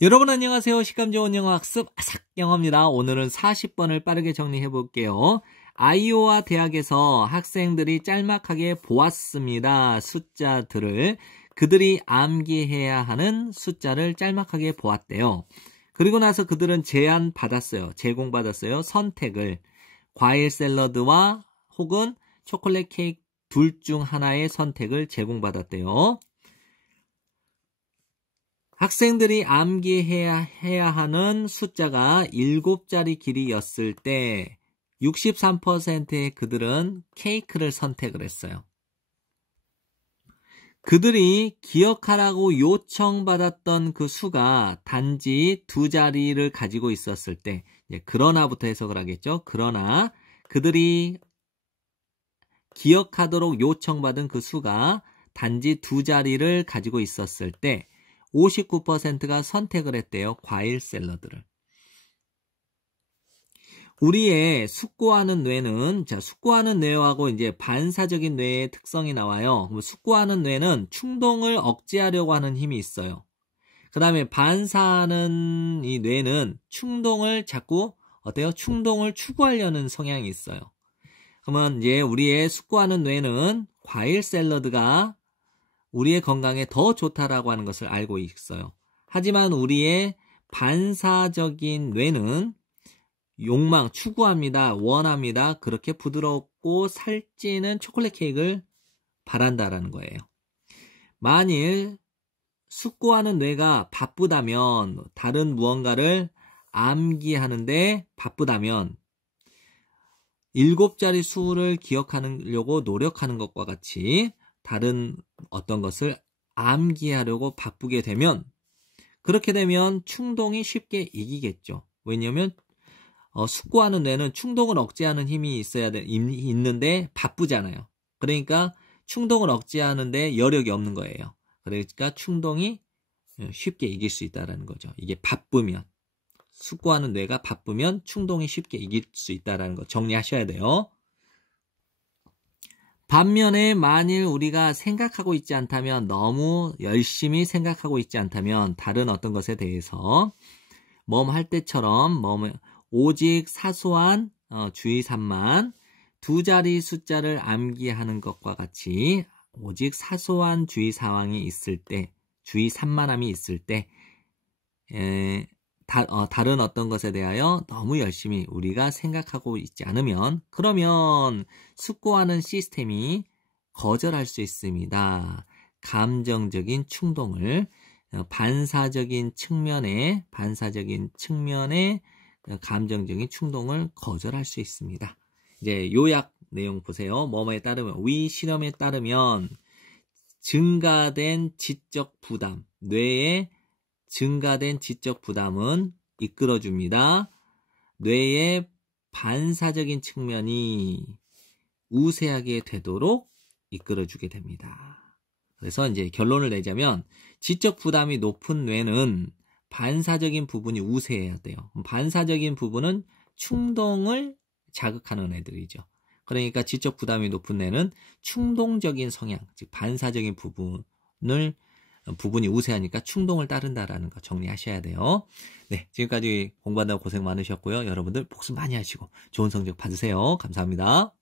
여러분 안녕하세요. 시감 좋은 영어 학습 아삭영어입니다. 오늘은 40번을 빠르게 정리해 볼게요. 아이오와 대학에서 학생들이 짤막하게 보았습니다. 숫자들을, 그들이 암기해야 하는 숫자를 짤막하게 보았대요. 그리고 나서 그들은 제공받았어요. 선택을. 과일 샐러드와 혹은 초콜릿 케이크 둘 중 하나의 선택을 제공받았대요. 학생들이 암기해야 하는 숫자가 7자리 길이였을 때 63%의 그들은 케이크를 선택을 했어요. 그들이 기억하라고 요청받았던 그 수가 단지 2자리를 가지고 있었을 때, 그러나부터 해석을 하겠죠. 그러나 그들이 기억하도록 요청받은 그 수가 단지 2자리를 가지고 있었을 때 59%가 선택을 했대요. 과일 샐러드를. 우리의 숙고하는 뇌는, 숙고하는 뇌하고 이제 반사적인 뇌의 특성이 나와요. 숙고하는 뇌는 충동을 억제하려고 하는 힘이 있어요. 그 다음에 반사하는 이 뇌는 충동을 자꾸, 충동을 추구하려는 성향이 있어요. 그러면 이제 우리의 숙고하는 뇌는 과일 샐러드가 우리의 건강에 더 좋다라고 하는 것을 알고 있어요. 하지만 우리의 반사적인 뇌는 욕망, 추구합니다. 원합니다. 그렇게 부드럽고 살찌는 초콜릿 케이크를 바란다라는 거예요. 만일 숙고하는 뇌가 바쁘다면, 다른 무언가를 암기하는데 바쁘다면 7자리 수를 기억하려고 노력하는 것과 같이 다른 어떤 것을 암기하려고 바쁘게 되면, 그렇게 되면 충동이 쉽게 이기겠죠. 왜냐하면 숙고하는 뇌는 충동을 억제하는 힘이 있는데 바쁘잖아요. 그러니까 충동을 억제하는데 여력이 없는 거예요. 그러니까 충동이 쉽게 이길 수 있다는 거죠. 이게 바쁘면, 숙고하는 뇌가 바쁘면 충동이 쉽게 이길 수 있다는 거 정리하셔야 돼요. 반면에 만일 우리가 생각하고 있지 않다면, 너무 열심히 생각하고 있지 않다면 다른 어떤 것에 대해서 할 때처럼 오직 사소한 주의 산만 2자리 숫자를 암기하는 것과 같이 오직 사소한 주의 상황이 있을 때, 주의 산만함이 있을 때 다른 어떤 것에 대하여 너무 열심히 우리가 생각하고 있지 않으면, 그러면 숙고하는 시스템이 거절할 수 있습니다. 감정적인 충동을 반사적인 측면에 감정적인 충동을 거절할 수 있습니다. 이제 요약 내용 보세요. 뭐뭐에 따르면, 위 실험에 따르면 증가된 지적 부담, 뇌에 증가된 지적 부담은 이끌어줍니다. 뇌의 반사적인 측면이 우세하게 되도록 이끌어주게 됩니다. 그래서 이제 결론을 내자면 지적 부담이 높은 뇌는 반사적인 부분이 우세해야 돼요. 반사적인 부분은 충동을 자극하는 애들이죠. 그러니까 지적 부담이 높은 뇌는 충동적인 성향, 즉 반사적인 부분이 우세하니까 충동을 따른다라는 거 정리하셔야 돼요. 네, 지금까지 공부한다고 고생 많으셨고요. 여러분들 복습 많이 하시고 좋은 성적 받으세요. 감사합니다.